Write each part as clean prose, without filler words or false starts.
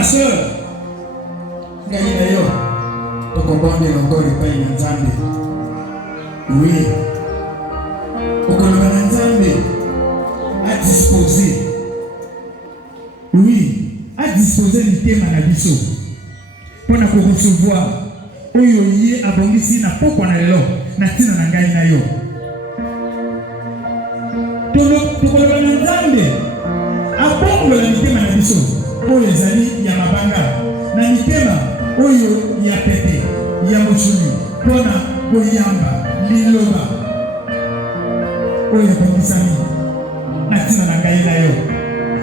ma soeur, ngai na yo tokobondela encore epai na Nzambe. Oui, okoloba na Nzambe a disposer. Oui, a disposer mitema na biso mpona korecevoir oyo ye abongisi na pokwa na lelo na ntina na ngai na yo. Tokoloba na Nzambe abongola mitema na biso oyo ezali ya mabanga na mitema oyo ya pete ya moshuni mpona koyamba liloba oyo ebongisami na ntina na ngai na yo.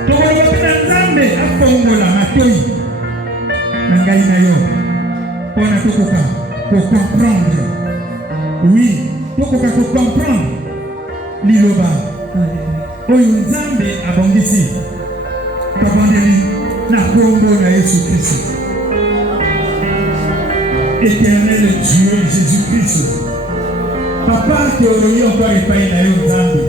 Tokoloba mpe na Nzambe afongola matoi na ngai na yo mpona tokoka kocomprendre. Oui, tokoka kocomprendre liloba oyo Nzambe abongisi. Tobondeli na kombo na Yesu Kristo. Éternel Dieu Jésus-Christ, Papa toyi encore epai na yo Nzambe.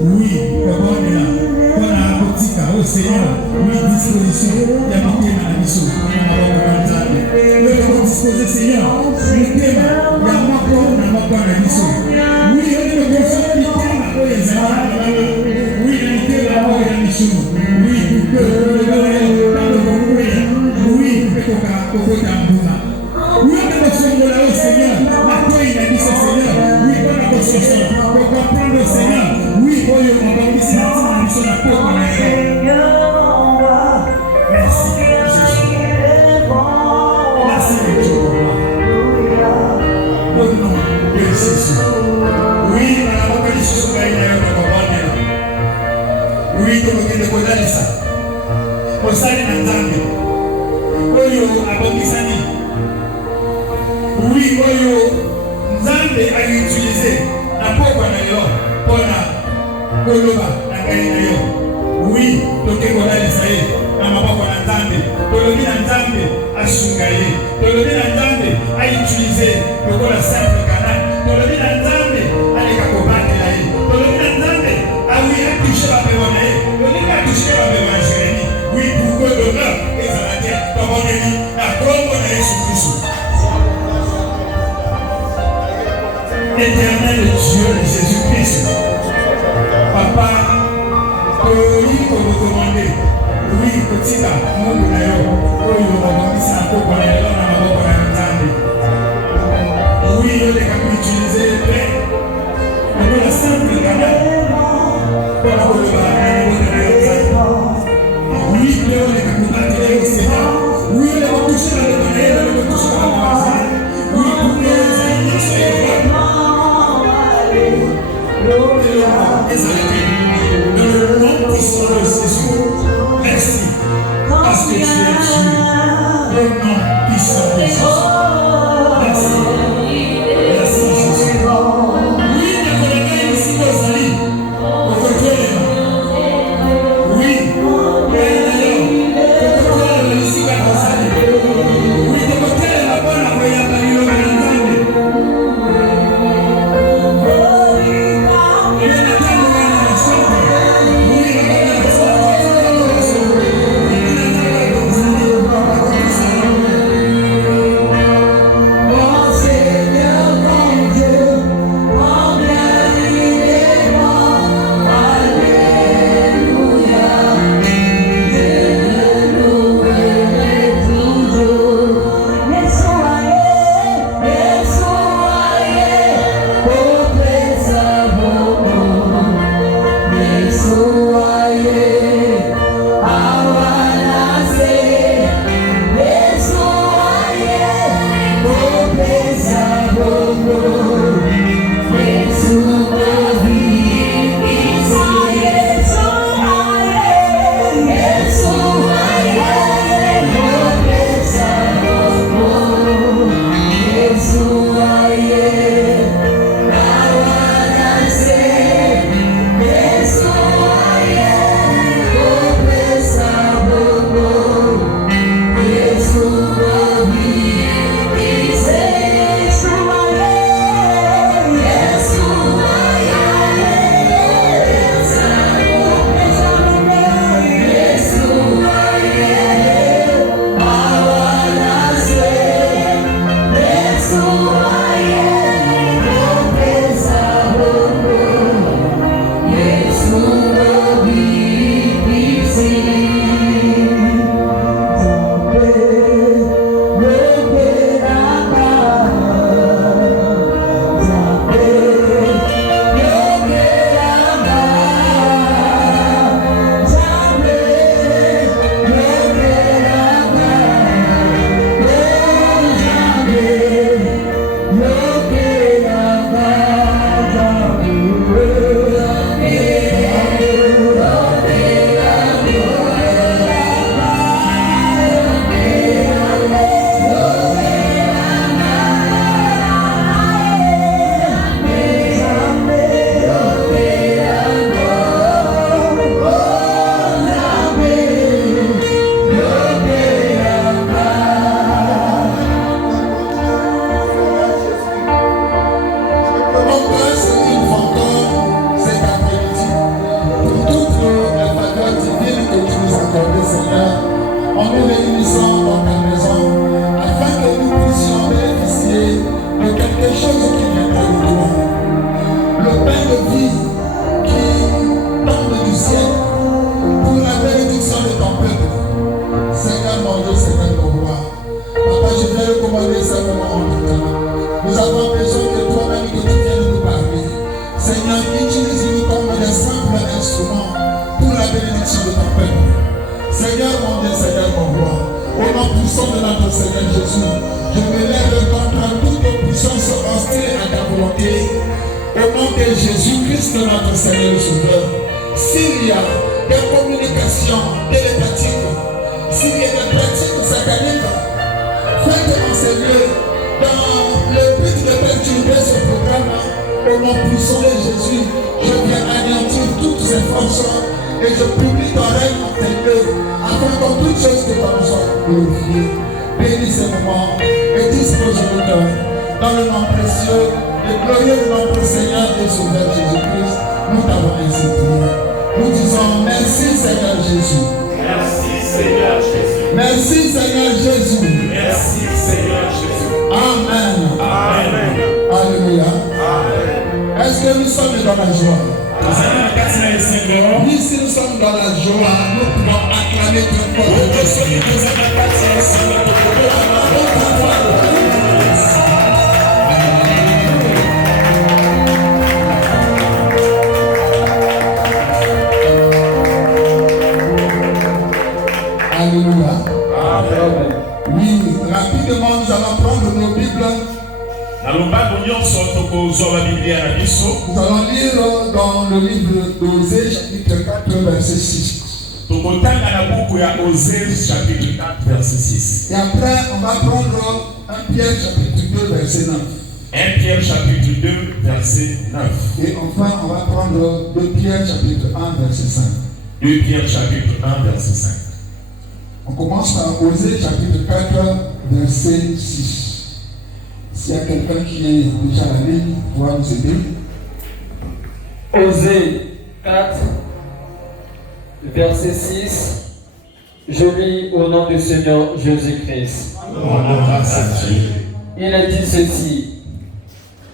Oui, tobondela mpona kotika o Seigneur, oui, disposition ya mitema na biso na maboko na Nzambe. Yo tokodispose Seigneur mitema ya moko na moko na biso. Oui, yo tokodispose mitema oyo ezali oui, na mitema oyo ya misumu. Oui, oui, pekoka kokota mbuma. Oui, tokosongola o Seigneur matoi na biso Seigneur. Oui, mpona kososo kokomprendre Seigneur. Oui, oyo mabongisi na ntina na biso na pokwa na yo. Merci Jésus. Merci Dieu. Au nom de Jésus. Oui, maboko lisusu ngai na yo tokobondela. Oui, tokokende kodalisa kosali na Nzambe oyo abongisani. Oui, oyo Nzambe aliutilize na pokwa na yo mpona koloba na ngai na yo. Oui, toke kodalisa ye na maboko na Nzambe. Tolobi na Nzambe asunga ye. Tolobi na Nzambe autilize lokola simple canal. Tolobi na Nzambe aleka kobatela ye. Tolobi na Nzambe awi atushe bapema na ye. Tolobi atushe bapema na Jérémie. Oui, pour que l'honneur ezalaki tobondeli na kombo na Yesu Kristo. Éternel Dieu Jésus-Christ, Papa, toyi kokokomande, oui, kotika mundu na yo oyo obongisi na pokwa na lelo na maboko na Nzambe. Oui, yo leka koutilize pe lokola simple canal mpona koloba na libota na yo Nzambe. Oui, yo leka kobatela yo Seigneur. Oui, yo leka touche na lelo na ye, yo leka touche na bamasa. Oui, pour que ezali nyonso efort dans le nom puissant de Jésus. Merci parce que tu es Dieu. Au nom puissant de Jésus. Merci. Merci Jésus. Oui, na koleka ici ozali okotolela. Oui, okotolela lisika ozali. Oui, okotolela mpona koyamba liloba na Nzambe. Oui, en nous réunissant dans ta maison, afin que nous puissions bénéficier de quelque chose qui viendrait de toi. Le pain de vie qui tombe du ciel pour la bénédiction de ton peuple. Seigneur mon Dieu, Seigneur mon roi. Papa, je viens recommander ce moment en tout cas. Nous avons besoin que toi-même que tu viennes nous parler. Seigneur, utilise-nous comme des simples instruments pour la bénédiction de ton peuple. Seigneur mon Dieu, Seigneur mon roi, au nom puissant de notre Seigneur Jésus, je me lève contre toute puissance hostile à ta volonté. Au nom de Jésus-Christ, notre Seigneur et Sauveur, s'il y a des communications télépathiques, s'il y a des pratiques sataniques, faites en ces lieux dans le but de perturber ce programme. Au nom puissant de Jésus, je viens anéantir toutes ces forces et je publie ton règne en tes lieux, afin que toutes choses que ton nom soit glorifiées. Bénis ces moments et dispose-nous dans le nom précieux et glorieux de notre Seigneur et Sauveur Jésus-Christ. Nous t'avons ainsi prié. Nous disons merci Seigneur Jésus. Merci Seigneur Jésus. Merci Seigneur Jésus. Merci Seigneur Jésus. Amen. Amen. Alléluia. Amen. Est-ce que nous sommes dans la joie? Oui, si nous sommes dans la joie, nous pouvons acclamer très fort. Alléluia. Amen. Oui, rapidement, nous allons prendre nos Bibles. Nous allons lire dans le livre d'Osée, chapitre 4, verset 6. Et après, on va prendre 1 Pierre, chapitre 2, verset 9. 1 Pierre, chapitre 2, verset 9. Et enfin, on va prendre 2 Pierre, chapitre 1, verset 5. 2 Pierre, chapitre 1, verset 5. On commence par Osée, chapitre 4, verset 6. S'il y a quelqu'un qui est déjà à la ligne, pourra nous aider. Osée 4, verset 6. Je lis au nom du Seigneur Jésus-Christ. Il a dit ceci: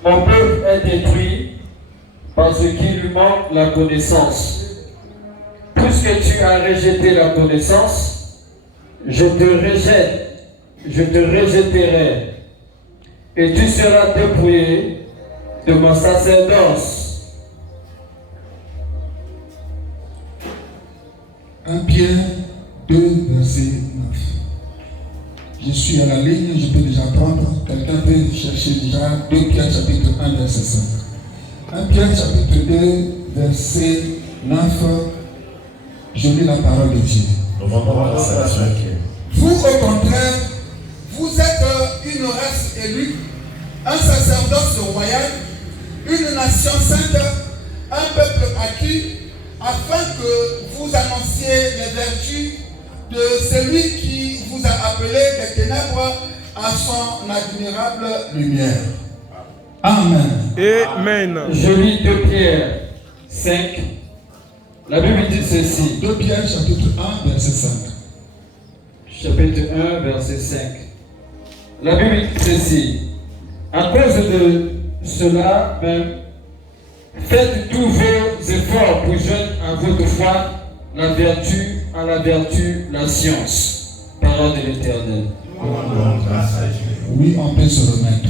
mon peuple est détruit parce qu'il lui manque la connaissance. Puisque tu as rejeté la connaissance, je te rejetterai, et tu seras dépouillé de mon sacerdoce. 1 Pierre 2, verset 9. Je suis à la ligne, je peux déjà prendre. Quelqu'un peut chercher déjà 2 Pierre chapitre 1, verset 5. 1 Pierre chapitre 2, verset 9. Je lis la parole de Dieu. Vous, au contraire, vous êtes une race élue, un sacerdoce royal, une nation sainte, un peuple acquis, afin que vous annonciez les vertus de celui qui vous a appelé des ténèbres à son admirable lumière. Amen. Amen. Je lis 2 Pierre 5. La Bible dit ceci. 2 Pierre chapitre 1, verset 5. Chapitre 1, verset 5. La Bible dit ceci. À cause de cela même, faites tous vos efforts pour joindre à votre foi la vertu, à la vertu, la science. Parole de l'Éternel. Oui, on peut se remettre.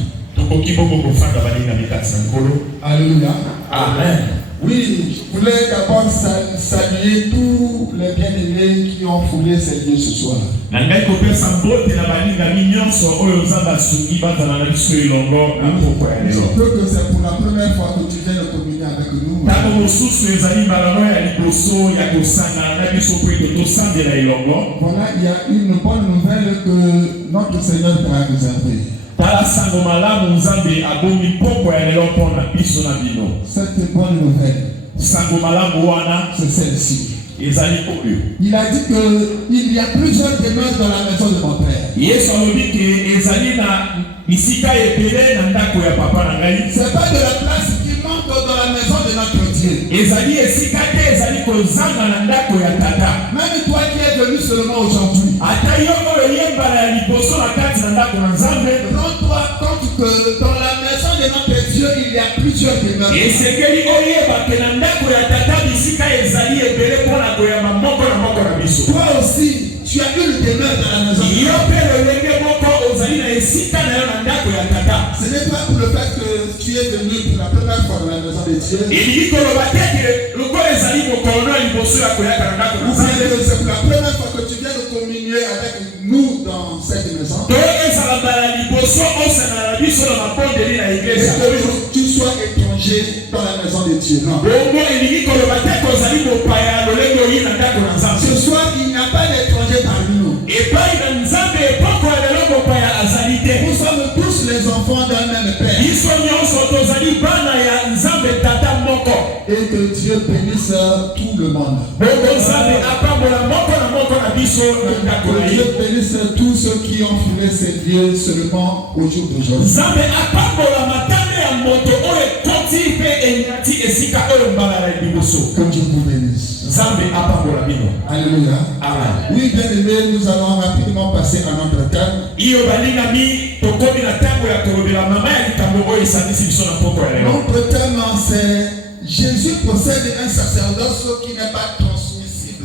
Alléluia. Amen. Oui, je voulais d'abord saluer tous les bien-aimés qui ont foulé ces lieux ce soir. Je peux que c'est pour la première fois que tu viens de communier avec nous. Voilà, il y a une bonne nouvelle que notre Seigneur t'a réservée. Cette bonne nouvelle, c'est celle-ci. Il a dit qu'il y a plusieurs demeures dans la maison de mon Père. C'est pas de la place qui manque dans la maison de notre Dieu. Même toi qui es venu seulement aujourd'hui, rends-toi compte que dans la maison de notre Dieu, il y a plusieurs demeures. Toi aussi, tu as une demeure dans la maison de Dieu. Ce n'est pas pour le fait que tu es venu pour la première fois dans la maison de Dieu. Ou bien c'est pour la première fois que tu viens de communier avec nous dans cette maison. Et que tu sois étranger dans la maison de Dieu. Non. Ce soir, il n'y a pas d'étranger parmi nous. Nous sommes tous les enfants d'un même Père. Et que Dieu bénisse tout le monde. Que Dieu bénisse tous ceux qui ont fumé ces lieux seulement au jour d'aujourd'hui. Que Dieu vous bénisse. Alléluia. Oui, bien aimé, nous allons rapidement passer à notre thème. Notre thème, c'est Jésus possède un sacerdoce qui n'est pas transmissible.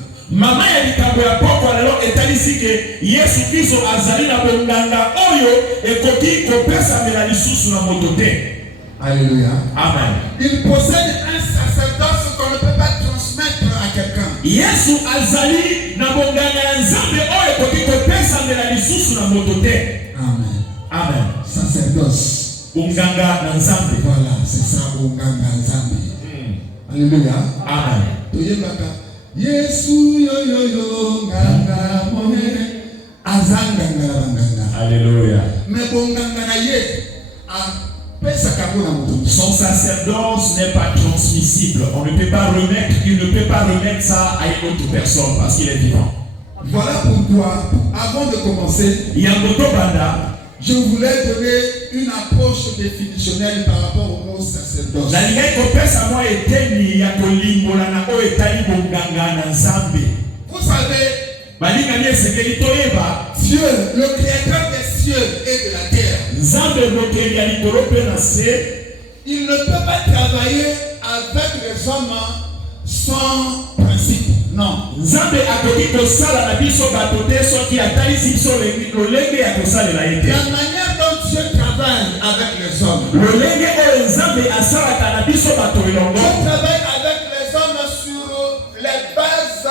Alléluia. Amen. Il possède un sacerdoce qu'on ne peut pas transmettre à quelqu'un. Amen. Amen. Sacerdoce. Voilà, c'est ça, Unganga Nzambe. Alléluia. Amen. Toyebaka. Yesu yo yo yo nganga monene azanga nganga. Alléluia. Mais bonganga na ye a pesa kabona mutu. Son sacerdoce n'est pas transmissible. On ne peut pas remettre, il ne peut pas remettre ça à une autre personne parce qu'il est vivant. Voilà pourquoi, avant de commencer, je voulais donner une approche définitionnelle par rapport au mot sacerdoce. Vous savez, Dieu, le créateur des cieux et de la terre, il ne peut pas travailler avec les hommes sans principe. Non. La manière dont Dieu travaille avec les hommes, Dieu travaille avec les hommes sur les bases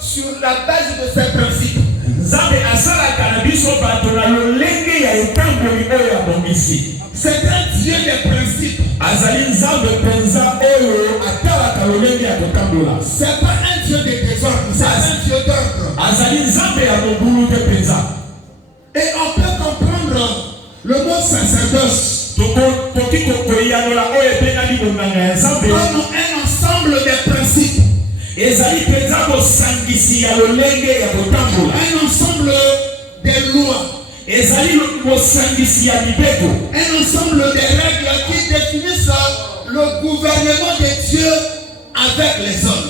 sur la base de ses principes. C'est un Dieu des principes. C'est pas un Dieu de désordre, c'est un Dieu d'ordre. Et on peut comprendre le mot sacerdoce comme un ensemble de principes. Un ensemble de lois. Un ensemble de règles qui définissent le gouvernement de Dieu avec les hommes.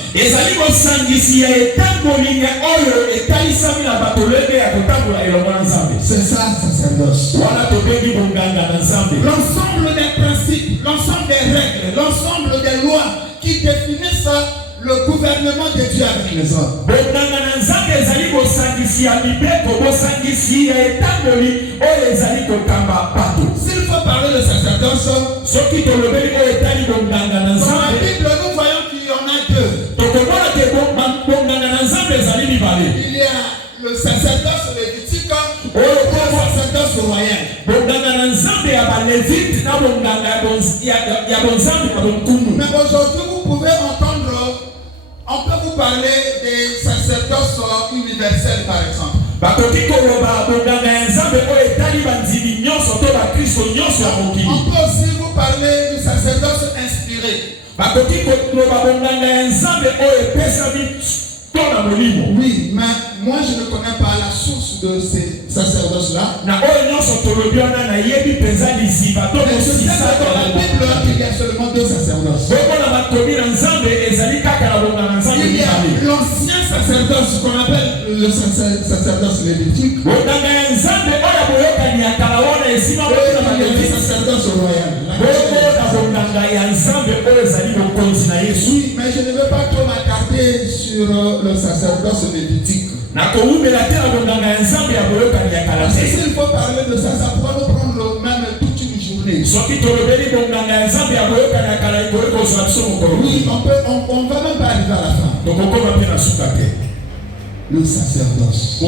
C'est ça, sacerdoce. L'ensemble des principes, l'ensemble des règles, l'ensemble des lois qui définissent le gouvernement de Dieu avec les hommes. S'il faut parler de sacerdoce, dans la Bible, nous voyons qu'il y en a deux. Il y a le sacerdoce lévitique et le sacerdoce royal. Mais aujourd'hui, vous pouvez entendre, on peut vous parler des sacerdoces universels par exemple. On peut aussi vous parler du sacerdoce inspiré. Oui, mais moi je ne connais pas la source de ces sacerdoces-là. Mais je sais que dans la Bible, il y a seulement deux sacerdoces. Il y a l'ensemble sacerdoce qu'on appelle le sacerdoce lévitique. Le Sacerdoce royal. Oui, mais je ne veux pas trop m'attarder sur le sacerdoce lévitique. Parce que s'il faut parler de ça, ça pourra nous prendre même toute une journée. Oui, on va même pas arriver à la fin. Le sacerdoce.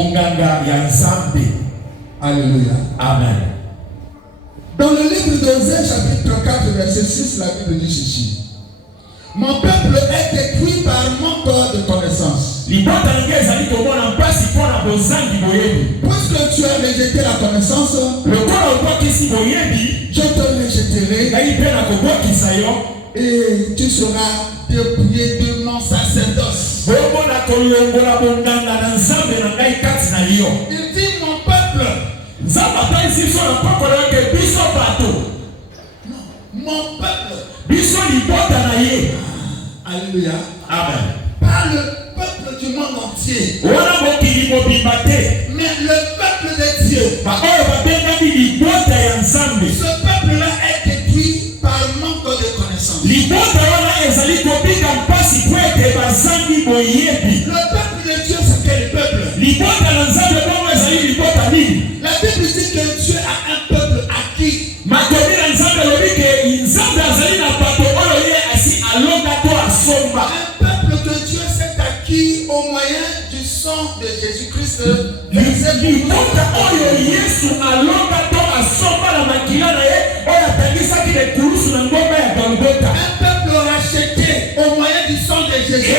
Alléluia. Amen. Dans le livre d'Osée, chapitre 4, verset 6, la Bible dit ceci. Mon peuple est détruit par manque de connaissance. Puisque tu as rejeté la connaissance, je te rejetterai et tu seras dépouillé de mon sacerdoce. Il dit mon peuple. Mon peuple. Alléluia. Amen. Pas le peuple du monde entier. Mais le peuple de Dieu. Ce peuple-là est détruit par manque de connaissance. Le peuple de Dieu, c'est quel peuple? La Bible dit que Dieu a un peuple acquis. Un peuple que Dieu s'est acquis au moyen du sang de Jésus-Christ. Un peuple racheté au moyen du sang de Jésus.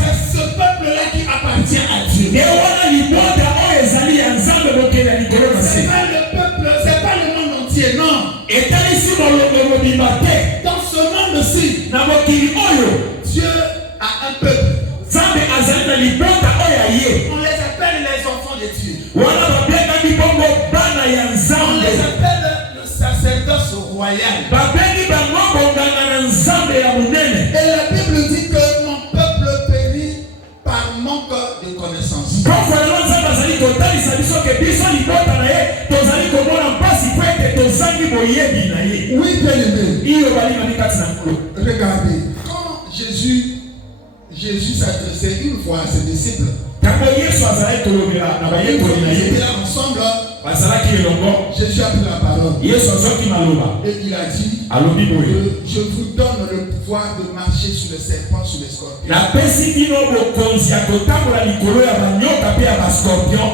C'est ce peuple-là qui appartient à Dieu. C'est pas le peuple, c'est pas le monde entier, non. Dans ce monde-ci, Dieu a un peuple. On les appelle les enfants de Dieu. On les appelle le sacerdoce royal. Et la Bible dit que mon peuple périt par manque de connaissance. Oui, bien-aimé. Regardez, quand Jésus s'adressait une fois à ses disciples, ils étaient là ensemble. Jésus a pris la parole et il a dit je vous donne le pouvoir de marcher sur les serpents, sur les scorpions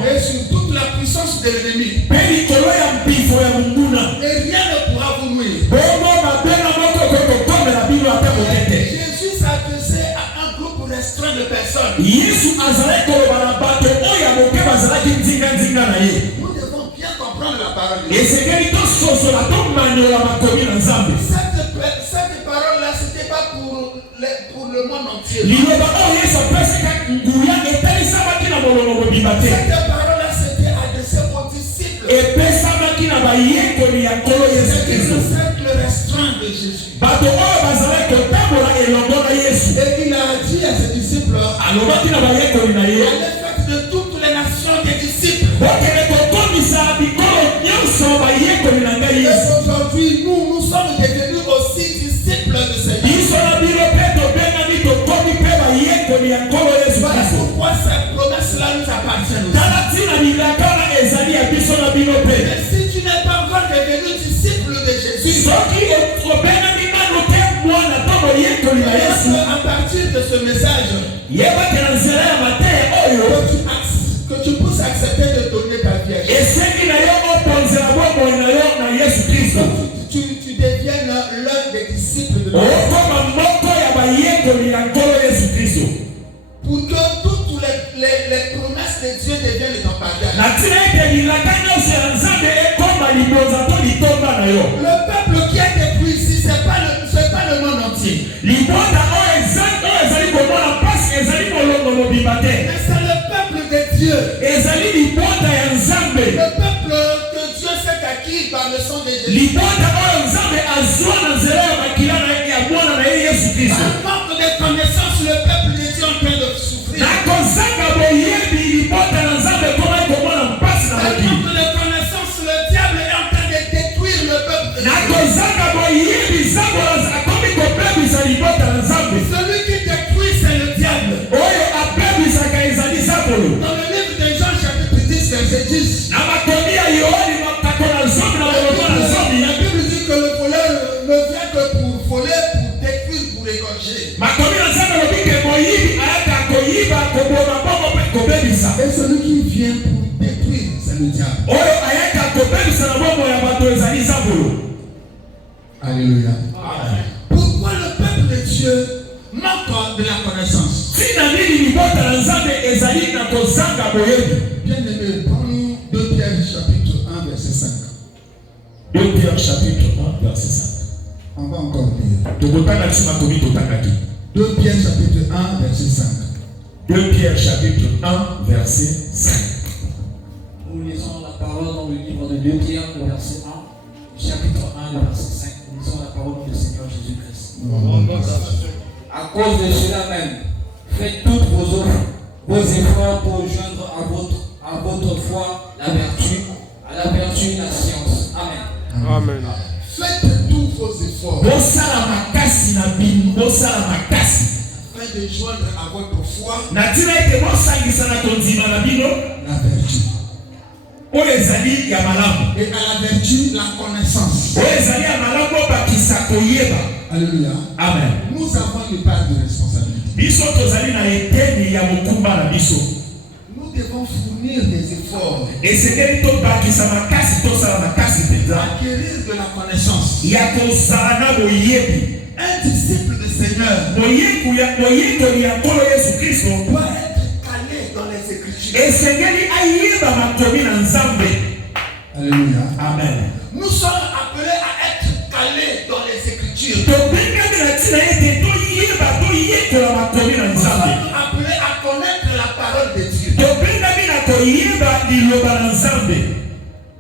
et sur toute la puissance de l'ennemi, et rien ne pourra vous nuire. Jésus s'adressait à un groupe restreint de personnes. Nous devons bien comprendre la parole de Dieu. Cette parole-là, ce n'était pas pour le monde entier. Cette parole-là, c'était adressé aux disciples. C'est le cercle restreint de Jésus. Et il a dit à ses disciples, allez faire de toutes les nations des disciples. Et aujourd'hui, nous sommes devenus aussi disciples de Seigneur. Voilà pourquoi cette promesse-là nous appartient aussi. Mais si tu n'es pas encore devenu disciple de Jésus, à partir de ce message, que tu puisses accepter de donner ta vie à Jésus. Tu deviennes l'un des disciples de Jésus. Pour que toutes les promesses de Dieu deviennent ton partage. Le peuple qui est détruit ici, ce n'est pas le monde entier. Mais c'est le peuple de Dieu. Le peuple que Dieu s'est acquis par le sang de Jésus. de connaissance, le peuple de Dieu est en train de souffrir. Na kozanga boyebi libota na nzambe koma komona mpasi na Par mokili. manque de connaissance, le diable est en train de détruire le peuple de Na Dieu. kozanga boyebi zambo akomi kobebisa libota na nzambe. Celui qui détruit, c'est le diable. Oyo abebisaka ezali zambolo. Dans le livre de Jean chapitre 10, verset 10, Na makomi ya Yohani makako na zomi na molongo na zomi. la Bible dit que le voleur ne vient que pour voler, pour détruire, pour égorger. Makomi na nzambe lobi ke moyibi ayaka koyiba koboma bongo mpe kobebisa. Et celui qui vient pour détruire, c'est le diable. Oyo ayaka kobebisa na bongo ya bato ezali zambolo. Alléluia. Pourquoi le peuple de Dieu manque de la connaissance? Tina nini libota na nzambe ezali na kozanga boyebi. Bien-aimé, prends-nous 2 Pierre chapitre 1, verset 5. 2 Pierre chapitre 1 verset 5. On va encore lire. Tokotanga ti makomi totangaki. 2 Pierre chapitre 1, verset 5. 2 Pierre chapitre 1 verset 5. Nous lisons la parole dans le livre de 2 Pierre, le verset 1, chapitre 1, le verset 5. Nous lisons la parole du Seigneur Jésus-Christ. À cause de cela même, faites toutes vos efforts pour joindre à votre foi la vertu, à la vertu la science. Amen. Amen. Faites tous vos efforts Bosala makasi na bino, bosala makasi. afin de joindre à votre foi Na tina ete bosangisa na kondima na bino la vertu. oyo ezali ya malamu. Et à la vertu, la connaissance. Oyo ezali ya malamu bakisa koyeba. Alléluia. Amen. Nous avons une part de responsabilité. Biso tozali na eteni ya mokumba na biso. Nous devons fournir des efforts, Esengeli tobakisa makasi tosala makasi mpenza acquérir de la connaissance. ya kozala na boyebi. Un disciple du Seigneur boyekoli ya nkolo Yesu Kristo doit être calé dans les Écritures. esengeli ayeba makomi na nzambe. Alléluia. Amen. Nous sommes appelés à être calés dans les Écritures. tobengami na ntina ete toyeba toyekola makomi na Nous nzambe. sommes appelés à connaître la parole de Dieu. tobengami na koyeba liloba na nzambe.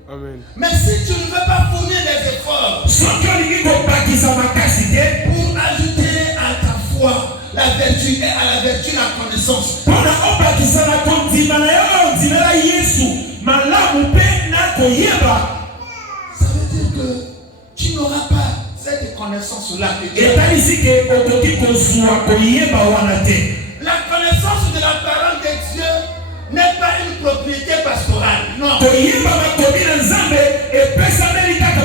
Amen. Mais si tu ne veux pas fournir des efforts soki olingi kobakisa makasi te pour ajouter à ta foi la vertu et à la vertu la connaissance, mpona obakisa na kondima na yo oyo ondimela Yesu malamu mpe na koyeba, ça veut dire que tu n'auras pas cette connaissance-là que Dieu a. etalisi ke okoki kozwa koyeba wana te. La connaissance de la parole de Dieu n'est pas une propriété pastorale. Non. koyeba makomi na nzambe epesameli kaka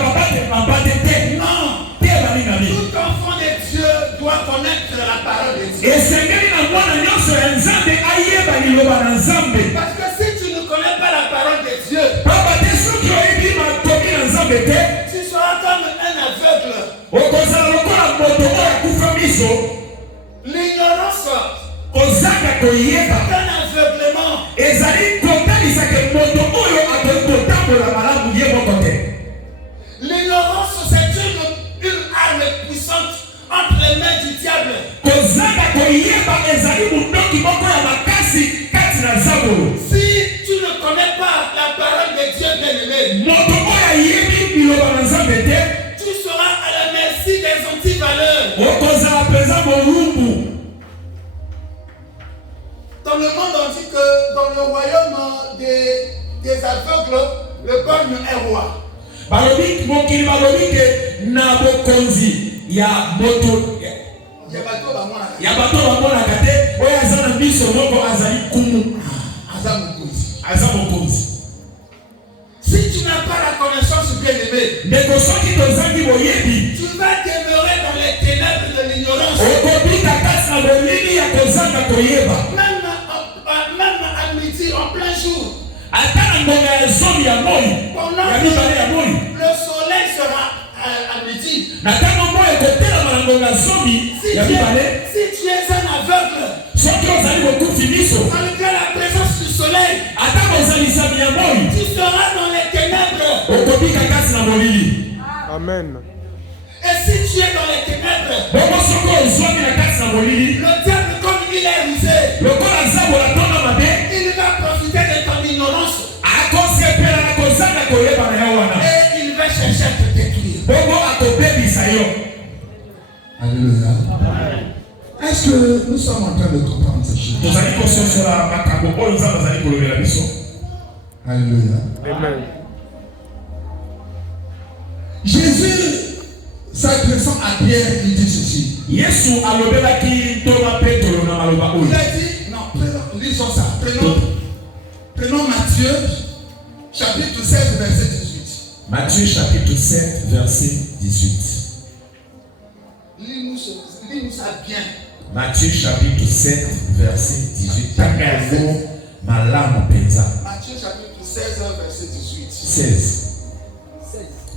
mabate te. Non. te balingami Tout enfant de Dieu doit connaître la parole de Dieu. esengeli na mwana nyonso ya nzambe ayeba liloba na nzambe. Parce que si tu ne connais pas la parole de Dieu, pamba te soki oyebi makomi na nzambe te tu seras comme un aveugle. okozala lokola moto oyo akufa miso. L'ignorance kozanga koyeba est un aveuglement. ezali kotanisaka moto oyo akoki kotambola malamu ye moko te. L'ignorance, c'est une arme puissante entre les mains du diable. kozanga koyeba ezali mundoki moko ya makasi kati na zambolo. Si tu ne connais pas la parole de Dieu bien-aimé, moto oyo ayebi liloba na nzambe te tu seras à la merci des antivaleurs. okozala mpenza molumbu. Dans le monde, on dit que dans le royaume des aveugles, le borgne est roi. balobi mokili balobi ke na bokonzi ya moto Il y a bateau, bah, moi, ya bato bamonaka te oyo aza na miso moko azali kumu Adam Moukouzi. aza mokonzi. Si tu n'as pas la connaissance bien-aimée, ndeko soki tozangi boyebi tu vas demeurer dans les ténèbres de l'ignorance. okobika kasi na bolili ya kozanga koyeba. Même à midi, en plein jour, ata na ngonga ya zomi ya moi pendant ya que mibale ya moi le soleil sera à midi. na ntango moi ekotelama na ngonga ya zomi Si ya mibale tu es un aveugle, soki ozali kokufi miso malgré la présence du soleil, ata kozalisami ya moi tu seras dans les ténèbres. okobika kasi na molili. Amen. Et si tu es dans les ténèbres, bongo soki ozwami na kasi na molili le diable, comme il est rusé, lokola zabola tonga mabe il va profiter de ton ignorance akosepela na kozanga koyeba na yo wana et il va chercher à te détruire. bongo akobebisa yo. Alléluia. Un Est-ce que nous sommes en train de comprendre ces choses? Alléluia. Amen. Jésus, s'adressant à Pierre, il dit ceci. Il a dit, non, lisons ça. Prenons Matthieu, chapitre 7, verset 18. Matthieu, chapitre 7, verset 18. Lis-nous ça bien. Matthieu, chapitre 7, verset 18. Matthieu, chapitre 16, verset 18.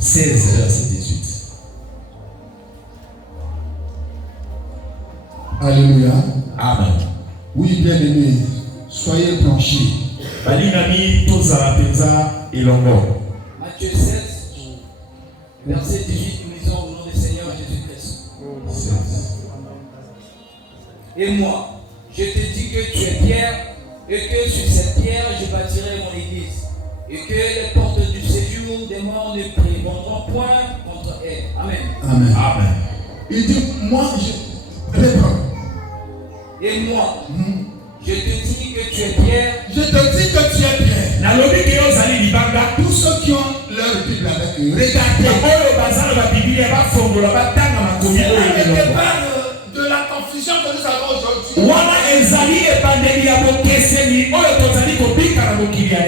16, verset 18. Alléluia. Amen. Oui, bien-aimés, soyez blanchis. Matthieu 16, verset 18, nous lisons au nom du Seigneur Jésus-Christ. Et moi, je te dis que tu es Pierre, et que sur cette pierre je bâtirai mon église, et que les portes du séjour des morts ne prévaudront point contre elle. Amen. Amen. Amen. Il dit, moi, je reprends. Et moi, je te dis que tu es Pierre. Je te dis que tu es Pierre. Tous ceux qui ont leur Bible avec eux, regardez. C'est le départ de la confusion que nous avons aujourd'hui.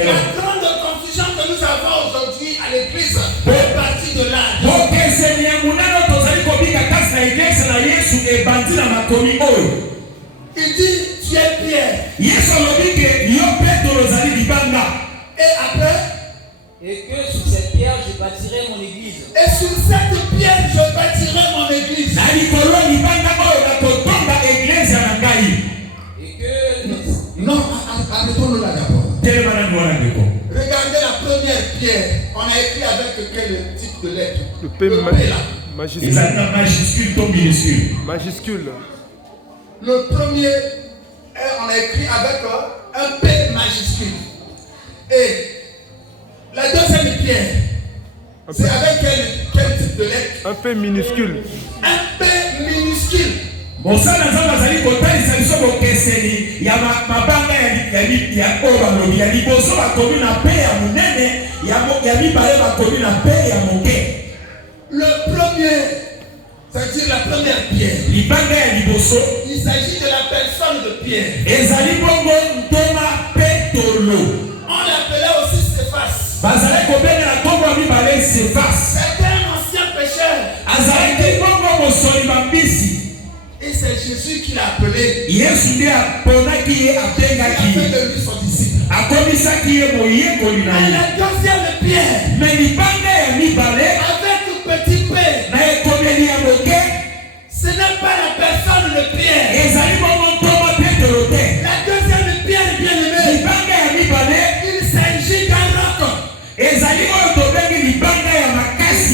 La grande confusion que nous avons aujourd'hui à l'église est partie de là. Il dit, tu es Pierre. Et après, Et que sur cette pierre je bâtirai mon église. et sur cette pierre, je bâtirai mon église. Et que Non, arrêtons-le là d'abord. Regardez la première pierre. On a écrit avec quel type de lettre? Le P là. majuscule. Majuscule. Le premier, on a écrit avec un P majuscule. Et la deuxième pierre, c'est avec quel type de lettre? Un P minuscule. Un P minuscule. Le premier, c'est-à-dire la première pierre, il s'agit de la personne de Pierre. On l'appelait aussi Céphas. C'était un ancien pécheur. Et c'est Jésus qui l'a appelé. Il a fait de lui son disciple. À la deuxième pierre, avec le petit P, ce n'est pas la personne de Pierre. La deuxième pierre, bien aimé, il s'agit d'un roc.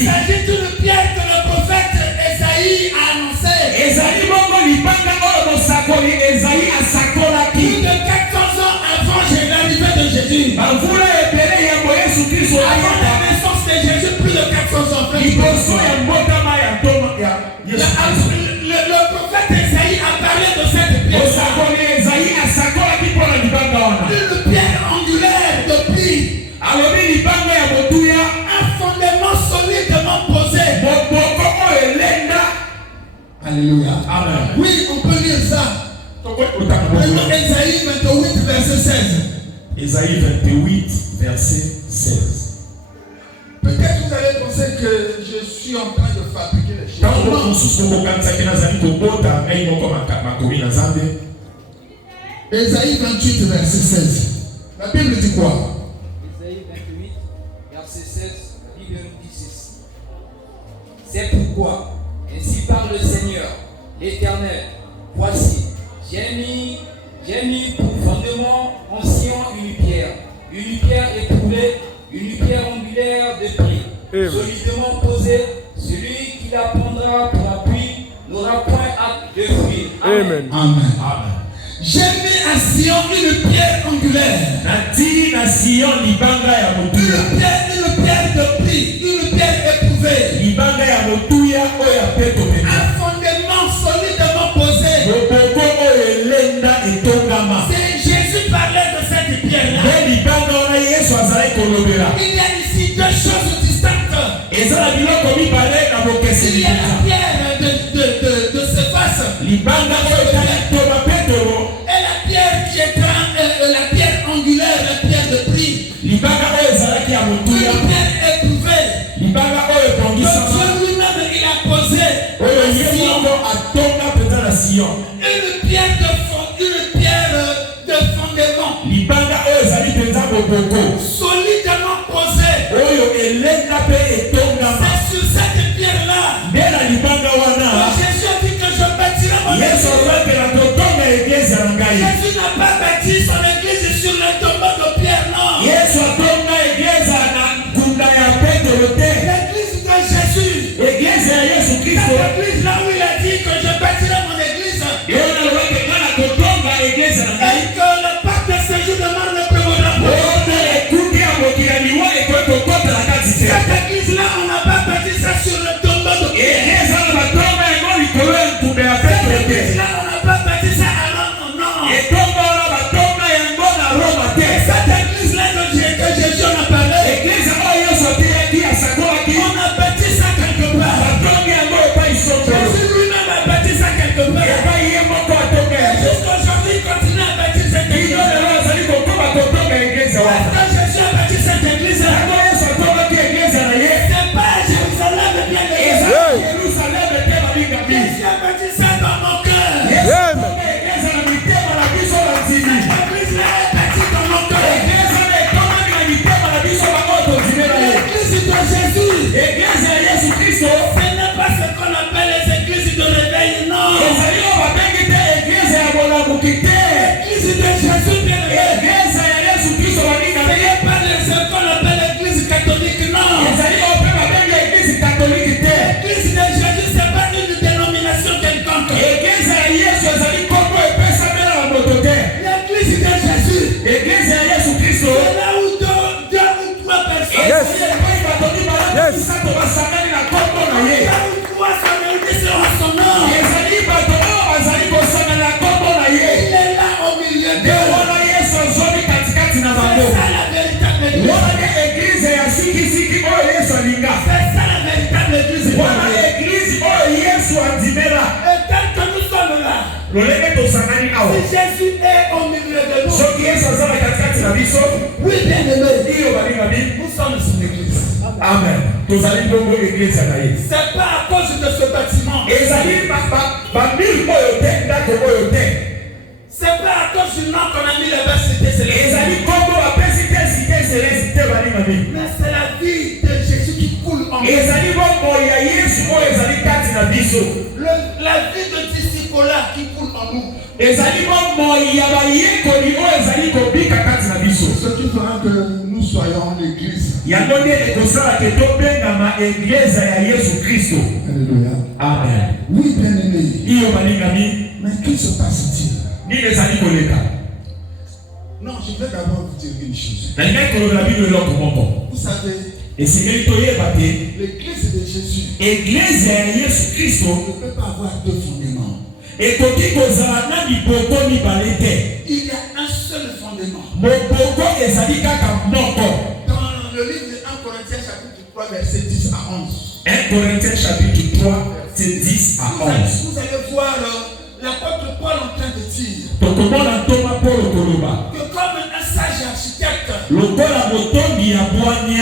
Il s'agit d'une pierre que le prophète Esaïe a annoncé. Plus de 400 ans avant l'arrivée de Jésus. Avant la naissance de Jésus, plus de 400 ans. Le prophète Esaïe a parlé de cette pierre. Une pierre angulaire de pluie. Un fondement solidement posé. Alléluia. Amen. Oui, on peut lire ça. Prenons Esaïe 28, verset 16. Ésaïe 28, verset 16. Peut-être vous allez penser que je suis en train de fabriquer les choses. Esaïe 28, verset 16. La Bible dit quoi? Ésaïe 28, verset 16, la Bible nous dit ceci. C'est pourquoi, ainsi parle le Seigneur, l'Éternel, voici, j'ai mis pour fondement en Sion une pierre éprouvée, une pierre angulaire de prix, solidement posée. Celui qui la prendra pour appui n'aura point hâte de fuir. Amen. Amen. J'ai mis à Sion une pierre angulaire. Une pierre de prix, une pierre éprouvée. Un fondement solidement posé. Il y a ici deux choses distinctes. Il y a la pierre de Céphas et la pierre qui est la pierre angulaire, la pierre de prix. Une pierre éprouvée. Donc Dieu lui-même il a posé une pierre de fondement. Solidement posée. C'est sur cette pierre-là que Jésus a dit que je bâtirai mon église. Jésus n'a pas bâti son église sur le tombeau de pierre, non. L'église de Jésus. Cette église là où il a dit que je bâtirai mon église. Et que le pacte de séjour de mort ne prévaudra pas. Cette église là on n'a pas bâti ça sur le tombeau de pierre. Cette église là on n'a pas bâti ça à Rome, non. Et cette église là que Jésus en a parlé, on a bâti ça quelque part. Jésus lui-même a bâti ça quelque part. Et jusqu'aujourd'hui il continue à bâtir cette église. Est-ce que Jésus a bâti cette église là? C'est pas Jérusalem bien aimé. Jésus a bâti ça dans mon cœur. Cette église là est bâtie dans mon cœur. L'église de Jésus, ce n'est pas ce qu'on appelle les églises de réveil, non. L'église de Jésus, bien aimé, ce n'est pas ce qu'on appelle l'église catholique, non. L'église de Jésus, ce n'est pas une dénomination quelconque. L'église de Jésus, c'est là où deux ou trois personnes. Là où trois sont réunis sur son nom. Il est là au milieu d'eux. C'est ça la véritable église. C'est ça la véritable église. Et tel que nous sommes là, si Jésus est au milieu de nous, oui bien aimé, nous sommes une église. Amen. C'est pas à cause de ce bâtiment. C'est pas à cause du nom qu'on a mis là-bas, cité céleste. Mais c'est la vie de Jésus qui coule en nous. La vie de disciple-là qui coule en nous. Ce qui fera que nous soyons l'église. Alléluia. Amen. Oui, bien aimé. Mais que se passe-t-il? Non, je vais d'abord vous dire une chose. Vous savez, l'église de Jésus ne peut pas avoir deux fondements. Il y a un seul fondement. Dans le livre de 1 Corinthiens chapitre 3 verset 10 à 11. 1 Corinthiens chapitre 3 c'est 10 à 11. Vous allez voir l'apôtre Paul en train de dire que comme un sage architecte il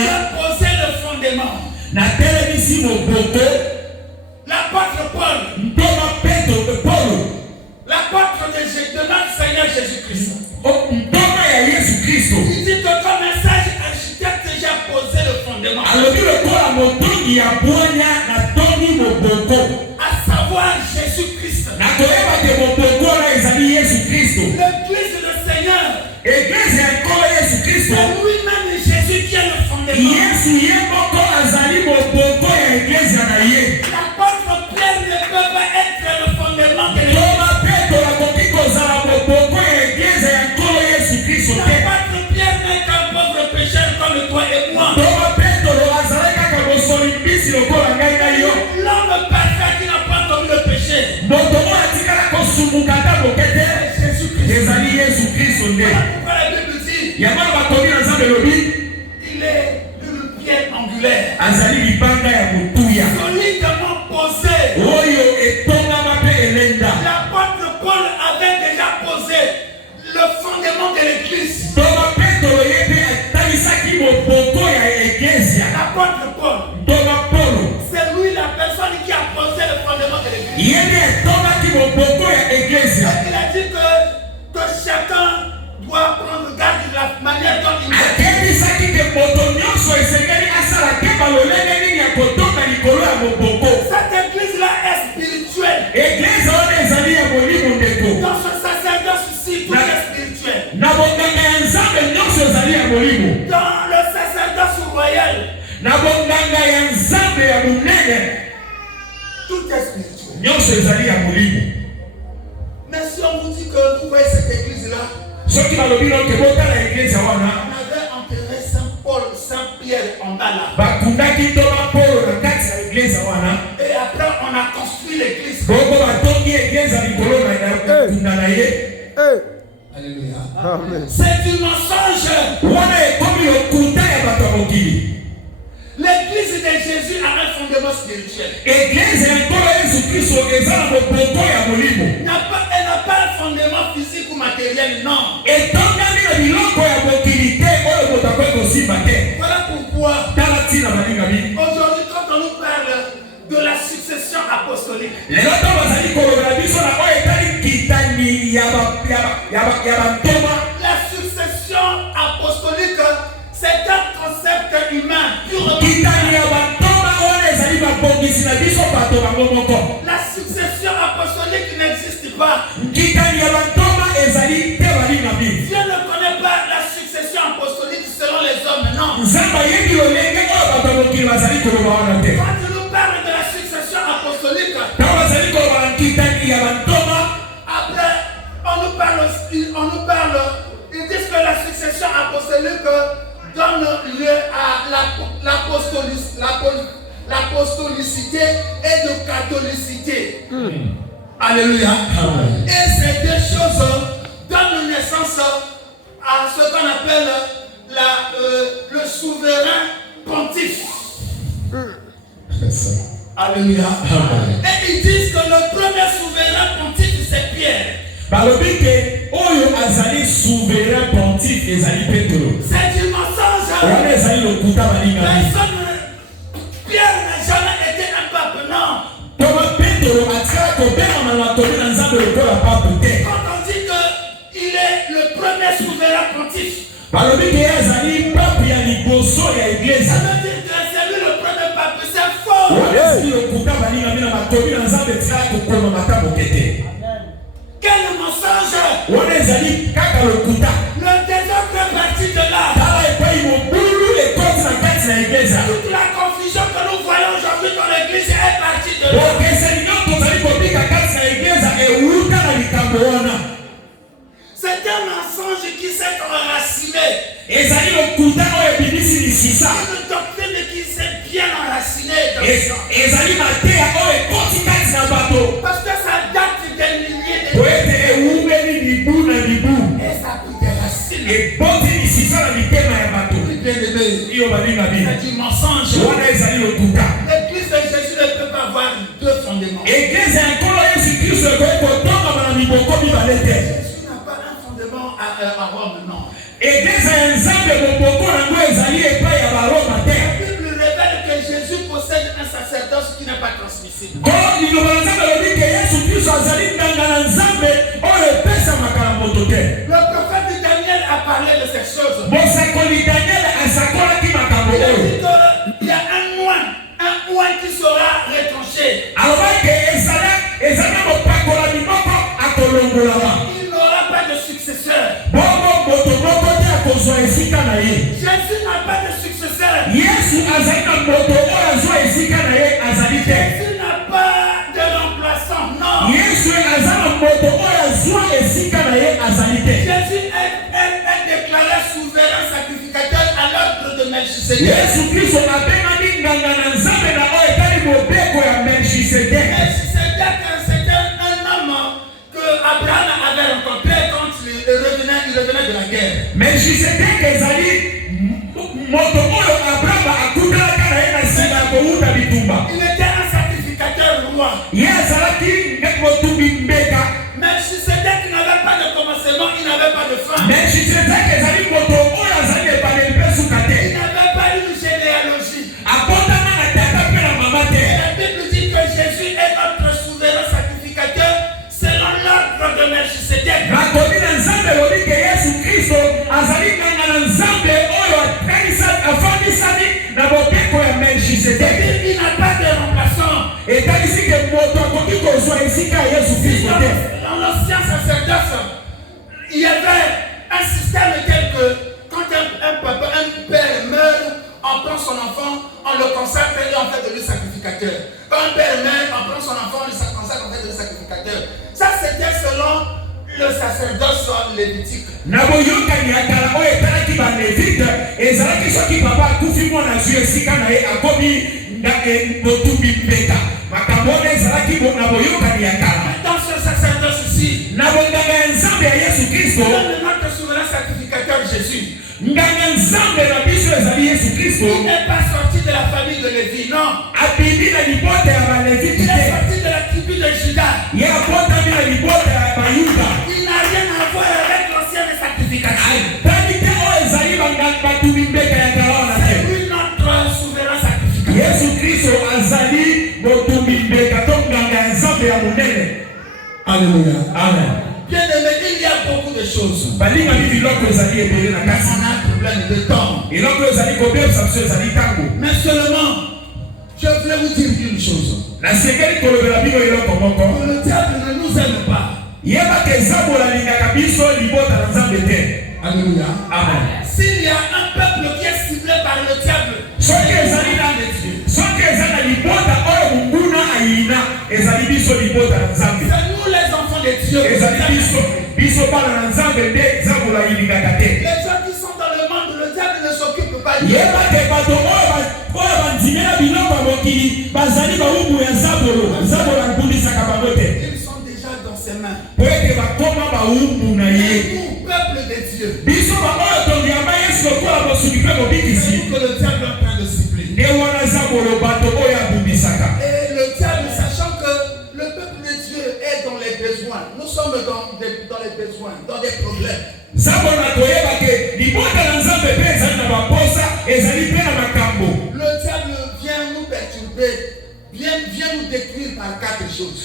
a posé le fondement. L'apôtre Paul, l'apôtre de notre Seigneur Jésus-Christ, il dit que comme un sage architecte j'ai posé le fondement, à savoir Jésus-Christ. L'église du Seigneur, c'est lui-même Jésus qui est le fondement. L'apôtre Pierre ne peut pas être le fondement de l'église. L'apôtre Pierre n'est qu'un pauvre pécheur comme toi et moi. L'homme parfait qui n'a pas commis le péché. Jésus-Christ. Pourquoi la Bible dit il est il est une pierre angulaire. azali libanga ya motuya Solidement posé. oyo etongama mpe elenda. L'apôtre Paul avait déjà posé le fondement de l'église. Toma Petro ye mpe atalisaki moboko ya eklezia. L'apôtre Paul, Toma Polo c'est lui la personne qui a posé le fondement de l'église. ye nde etongaki moboko ya eklezia. Il a dit que chacun doit prendre garde de la manière dont il est. akebisaki ke moto nyonso esengeli asala te balolenge nini ya kotonga likolo ya moboko. Cette église-là est spirituelle. eglize wana ezali ya molimo ndeko. Dans ce sacerdoce-ci, tout est spirituel. na bonganga ya nzambe nyonso ezali ya molimo. Dans le sacerdoce royal, na bonganga ya nzambe ya monene tout est spirituel. nyonso ezali ya molimo. Mais si on vous dit que vous voyez cette église-là, soki balobi noke botala eglize wana on avait enterré Saint-Paul, Saint-Pierre en bas là. bakundaki Toma Polo na kati ya eglize wana. Et après, on a construit l'église. bongo batongi eglize ya likolo na kunda na ye. Alléluia. Amen. C'est du mensonge. wana ekomi lokuta ya bato ya mokili. L'église de Jésus a un fondement spirituel. eglize ya nkolo yesu kristo eza na moboko ya molimo. Elle n'a pas un fondement physique ou matériel, non. etongami na biloko ya mokili te oyo moto akoki kosimba te. Voilà pourquoi tala ntina balingami. aujourd'hui, quand on nous parle de la succession apostolique, lelo to bazali kolobela biso na oyo etali kitani ya bantoma. la succession apostolique, c'est un concept humain. kitani ya bantoma wana ezali babongisi na biso bato bango moko. La succession apostolique n'existe pas. kitani ya bantoma ezali te balingami. Dieu ne connaît pas la succession apostolique selon les hommes, non. nzambe ayebi lolenge oyo bato ya mokili bazali koloba wana te. Quand tu nous parles de la succession apostolique, ntango bazali koloba na kitani ya bantoma. après, on nous parle, ils disent que la succession apostolique donne lieu à l'apostolicité et de catholicité. Alléluia. Et ces deux choses donnent naissance à ce qu'on appelle le souverain pontife. Alléluia. Et ils disent que le premier souverain pontife, c'est Pierre. balobi te oyo azali souverain pontife ezali Petro. C'est du mensonge. wana ezali lokuta balingami. Pierre n'a jamais été un pape, non. toma Petro atikala kobengama na tobi na nzambe lokola pape te. Quand on dit qu'il est le premier souverain pontife, balobi te azali pape ya liboso ya eglize. ça veut dire que c'est lui le premier pape, c'est faux. wana ezali lokuta balingami na matobi na nzambe etikala kokoma mata moke te. Quel mensonge. wana ezali kaka lokuta. Le désordre fait partie de là. tala epai mobulu ekoti na kati na eglize. Toute la confusion que nous voyons aujourd'hui dans l'église est partie de là. okeseni nyonso tozali kobika kati na eglize ewuta na likambo wana. C'est un mensonge qui s'est enraciné. ezali lokuta oyo ebimisi lisisa. Une doctrine qui s'est bien enracinée dans les gens. ezali mateya oyo ekoti kati na bato. Parce que ça date des milliers de po ete ewumeli libu na libu. et ça a pris des racines. eboti lisisa na mitema ya bato. Bien-aimé, iyo balingabi. c'est du mensonge. wana ezali lokuta. L'église de Jésus ne peut pas avoir deux fondements. eglize ya nkolo yesu kristo ekoki kotongama na miboko mibale te. Jésus n'a pas un fondement à Rome, non. eglize ya nzambe moboko nango ezali epai ya baroma te. La Bible révèle que Jésus possède un sacerdoce qui n'est pas transmissible. ko liloba na nzambe elobi ke yesu kristo azali nganga na nzambe oyo epesamaka na moto te. Le prophète Daniel a parlé de ces choses. mosakoli daniel asakolaki makambo Il a oyo. dit qu'il y a un moine qui sera retranché. alobaki ke ezali mopakolami moko akolongolama. Il n'aura pas de successeur. bongo moto moko te akozwa esika na ye. Jésus n'a pas de successeur. yesu azali na moto oyo azwa esika na ye azali te. Jésus n'a pas de remplaçant, non. yesu aza na moto oyo azwa esika na ye azali te. Jésus est déclaré souverain sacrificateur à l'ordre de Melchisedec. yesu kristo abengami nganga na nzambe na oyo etali mobeko ya melchisedek. Melchisedec, c'était un homme que Abraham avait rencontré quand il revenait de la guerre. melchisedek ezali moto oyo Dans l'ancien sacerdoce, il y avait un système tel que quand un père meurt, on prend son enfant, on le consacre et on fait de lui sacrificateur. Quand un père meurt, on prend son enfant, on le consacre, on fait de lui sacrificateur. Ça, c'était selon le sacerdoce lévitique. Dans ce sacerdoce-ci, le notre souverain sacrificateur Jésus, il n'est pas sorti de la famille de Lévi, non. Il est sorti de la tribu de Juda. Il n'a rien à voir avec l'ancien sacrificateur. C'est lui notre souverain sacrificateur. Alléluia. Amen. Bien aimé, il y a beaucoup de choses. On a un problème de temps. Mais seulement, je voulais vous dire une chose. Le diable ne nous aime pas. Alléluia. Amen. S'il y a un peuple qui est ciblé par le diable, c'est nous les enfants de Dieu. Les gens qui sont dans le monde, le diable ne s'occupe pas de Dieu. Ils sont déjà dans ses mains. Nous, peuple de Dieu, c'est que le diable est en train de cibler. Et le diable, sachant que le peuple de Dieu est dans les besoins, nous sommes dans les besoins, dans des problèmes. Le diable vient nous perturber, vient nous détruire par quatre choses.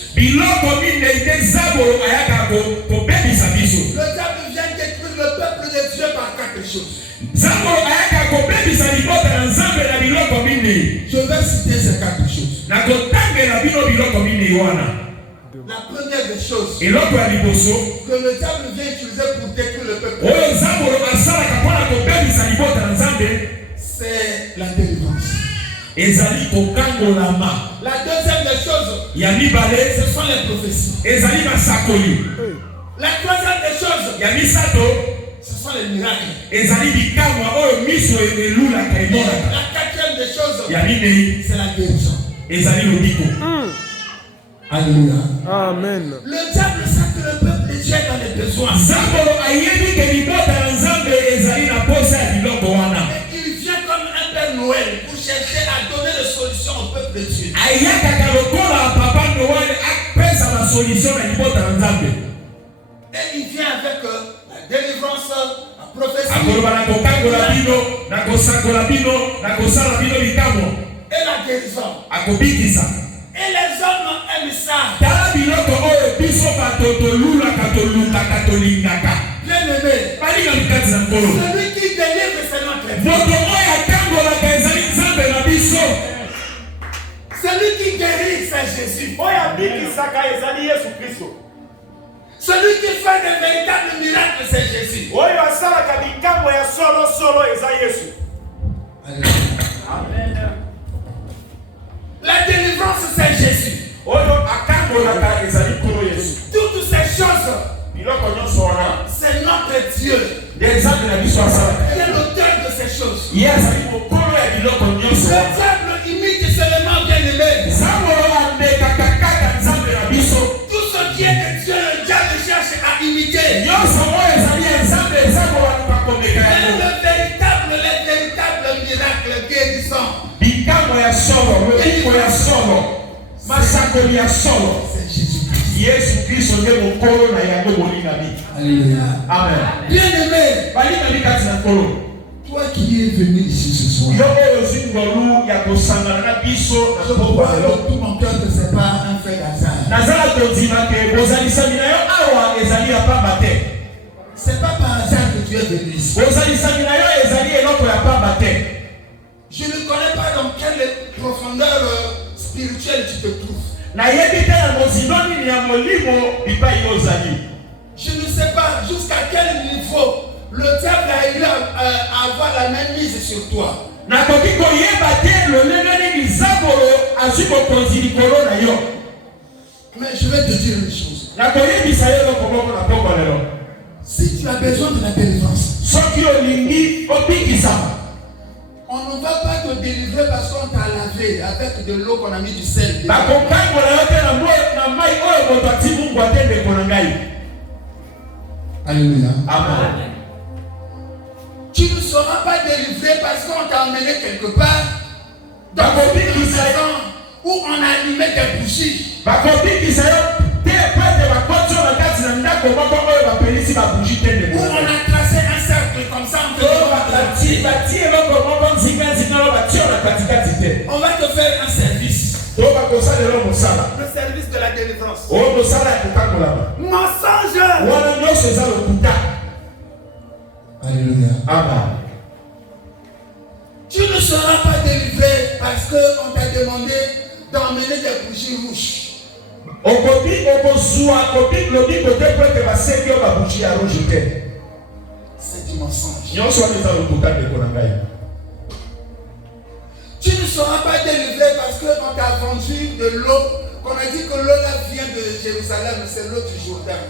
Le diable vient détruire le peuple de Dieu par quatre choses. Je vais citer ces quatre choses. La première des choses que le diable vient utiliser pour détruire le peuple, c'est la délivrance. La deuxième des choses, ce sont les prophéties. La troisième des choses, ce sont les miracles. Et la quatrième des choses, c'est la guérison. Alléluia. Amen. Le diable sait que le peuple de Dieu est dans les besoins. Et il vient comme un Père Noël pour chercher à donner des solutions au peuple de Dieu. Et il vient avec la délivrance, la prophétie et la guérison. Et les hommes aiment ça. Bien aimé, celui qui délivre, c'est notre Dieu. Celui qui guérit, c'est Jésus. Celui qui fait de véritables miracles, c'est Jésus. Amen. La délivrance, c'est Jésus. Toutes ces choses, c'est notre Dieu. Il est l'auteur de ces choses. Le diable imite seulement bien-aimé. Tout ce qui est de Dieu, le diable cherche à imiter. Les véritables miracles guérissants, c'est Jésus-Christ. Alléluia. Amen. Bien-aimé, toi qui es venu ici ce soir, je crois de tout mon cœur que ce n'est pas un fait d'hasard. C'est pas par hasard que tu es venu ici. Je ne connais pas dans quelle profondeur spirituelle tu te trouves. Je ne sais pas jusqu'à quel niveau le diable a eu à avoir la même mise sur toi. Mais je vais te dire une chose. Si tu as besoin de la délivrance, on ne va pas te délivrer parce qu'on t'a lavé avec de l'eau qu'on a mis du sel. Alléluia. Amen. Tu ne seras pas délivré parce qu'on t'a emmené quelque part dans une maison où on a allumé des bougies. Où on a tracé un cercle comme ça. On va te faire un service. Le service de la délivrance. Mensonge. Alléluia. Amen. Tu ne seras pas délivré parce qu'on t'a demandé d'emmener des bougies rouges. C'est du mensonge. Tu ne seras pas délivré parce qu'on t'a vendu de l'eau, qu'on a dit que l'eau là vient de Jérusalem, c'est l'eau du Jourdain.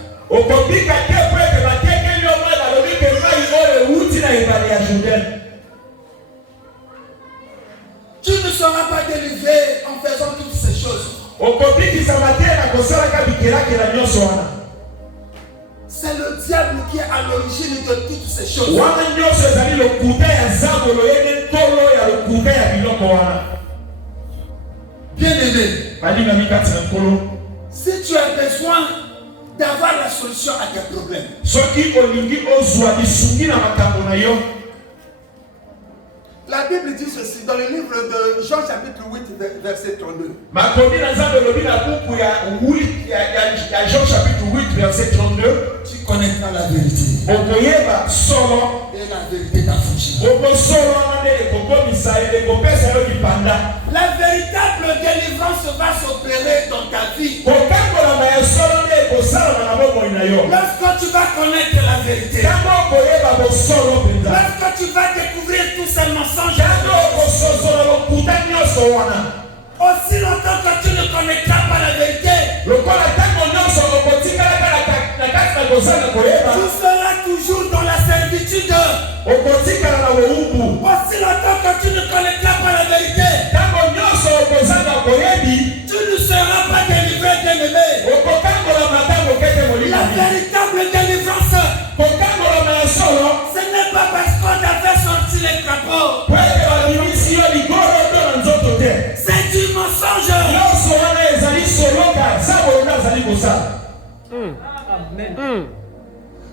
Tu ne seras pas délivré en faisant toutes ces choses. C'est le diable qui est à l'origine de toutes ces choses. Bien aimé, si tu as besoin d'avoir la solution à tes problèmes, la Bible dit ceci dans le livre de Jean chapitre 8 verset 32. Jean chapitre 8 verset 32. Tu connaîtras la vérité. Et la vérité t'affranchira. La véritable délivrance va s'opérer dans ta vie lorsque tu vas connaître la vérité. Lorsque tu vas découvrir tous ces mensonges. Aussi longtemps que tu ne connaîtras pas la vérité, tu seras toujours dans la servitude. Aussi longtemps que tu ne connaîtras pas la vérité, tu ne seras pas délivré, bien-aimé. La véritable délivrance, ce n'est pas parce qu'on t'a fait sortir les crapauds. C'est du mensonge.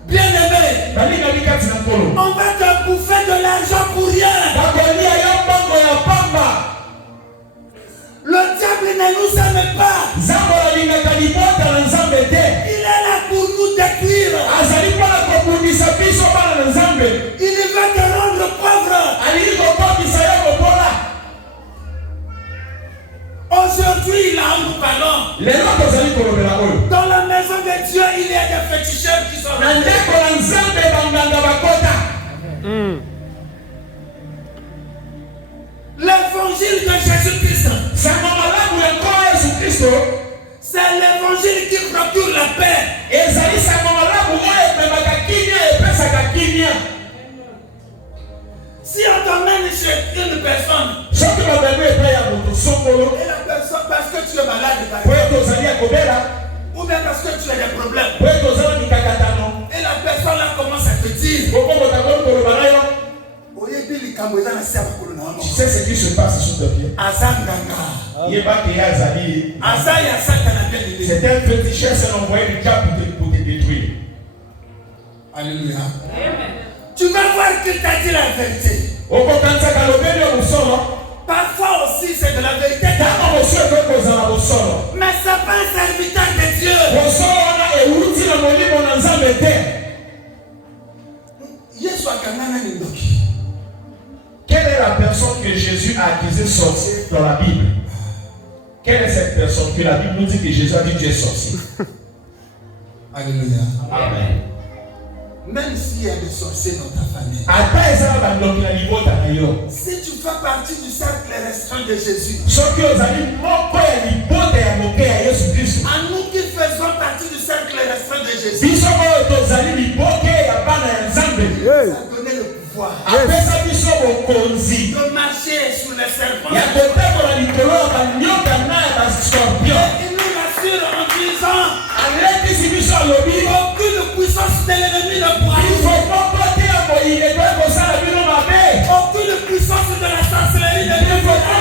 Bien aimé, on va te bouffer de l'argent pour rien. Le diable ne nous aime pas. Il est là pour nous détruire. Il va te rendre pauvre. Aujourd'hui, là où nous parlons, dans la maison de Dieu, il y a des féticheurs qui sont là. L'évangile de Jésus-Christ, c'est l'évangile qui procure la paix. Si on t'emmène chez une personne, et la personne, parce que tu es malade, ou bien parce que tu as des problèmes, et la personne là commence à te dire, tu sais ce qui se passe sous tes pieds. C'est un féticheur, c'est l'envoyé du diable pour te détruire. Alléluia. Tu vas voir qu'il t'a dit la vérité. Parfois aussi c'est de la vérité. Mais c'est pas un serviteur de Dieu. Quelle est la personne que Jésus a accusée sortir dans la Bible? Quelle est cette personne que la Bible nous dit que Jésus a dit tu es sorcier? Alléluia. Amen. Même s'il y a des sorciers dans ta famille, si tu fais partie du cercle restreint de Jésus, à nous qui faisons partie du cercle restreint de Jésus, ça a donné le pouvoir de marcher sur les serpents. Il nous rassure en disant aucune puissance de l'ennemi ne pourra nous. Aucune puissance de la sorcellerie ne pourra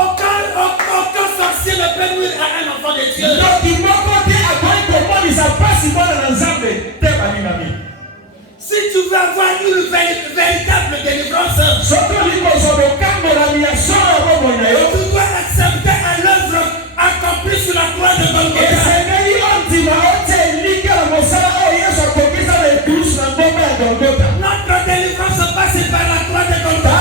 aucun sorcier ne peut nuire à un enfant de Dieu. Si tu veux avoir une véritable délivrance, tu dois accepter à l'œuvre accomplie sur la croix de Golgotha. Notre délivrance passe par la croix de Golgotha.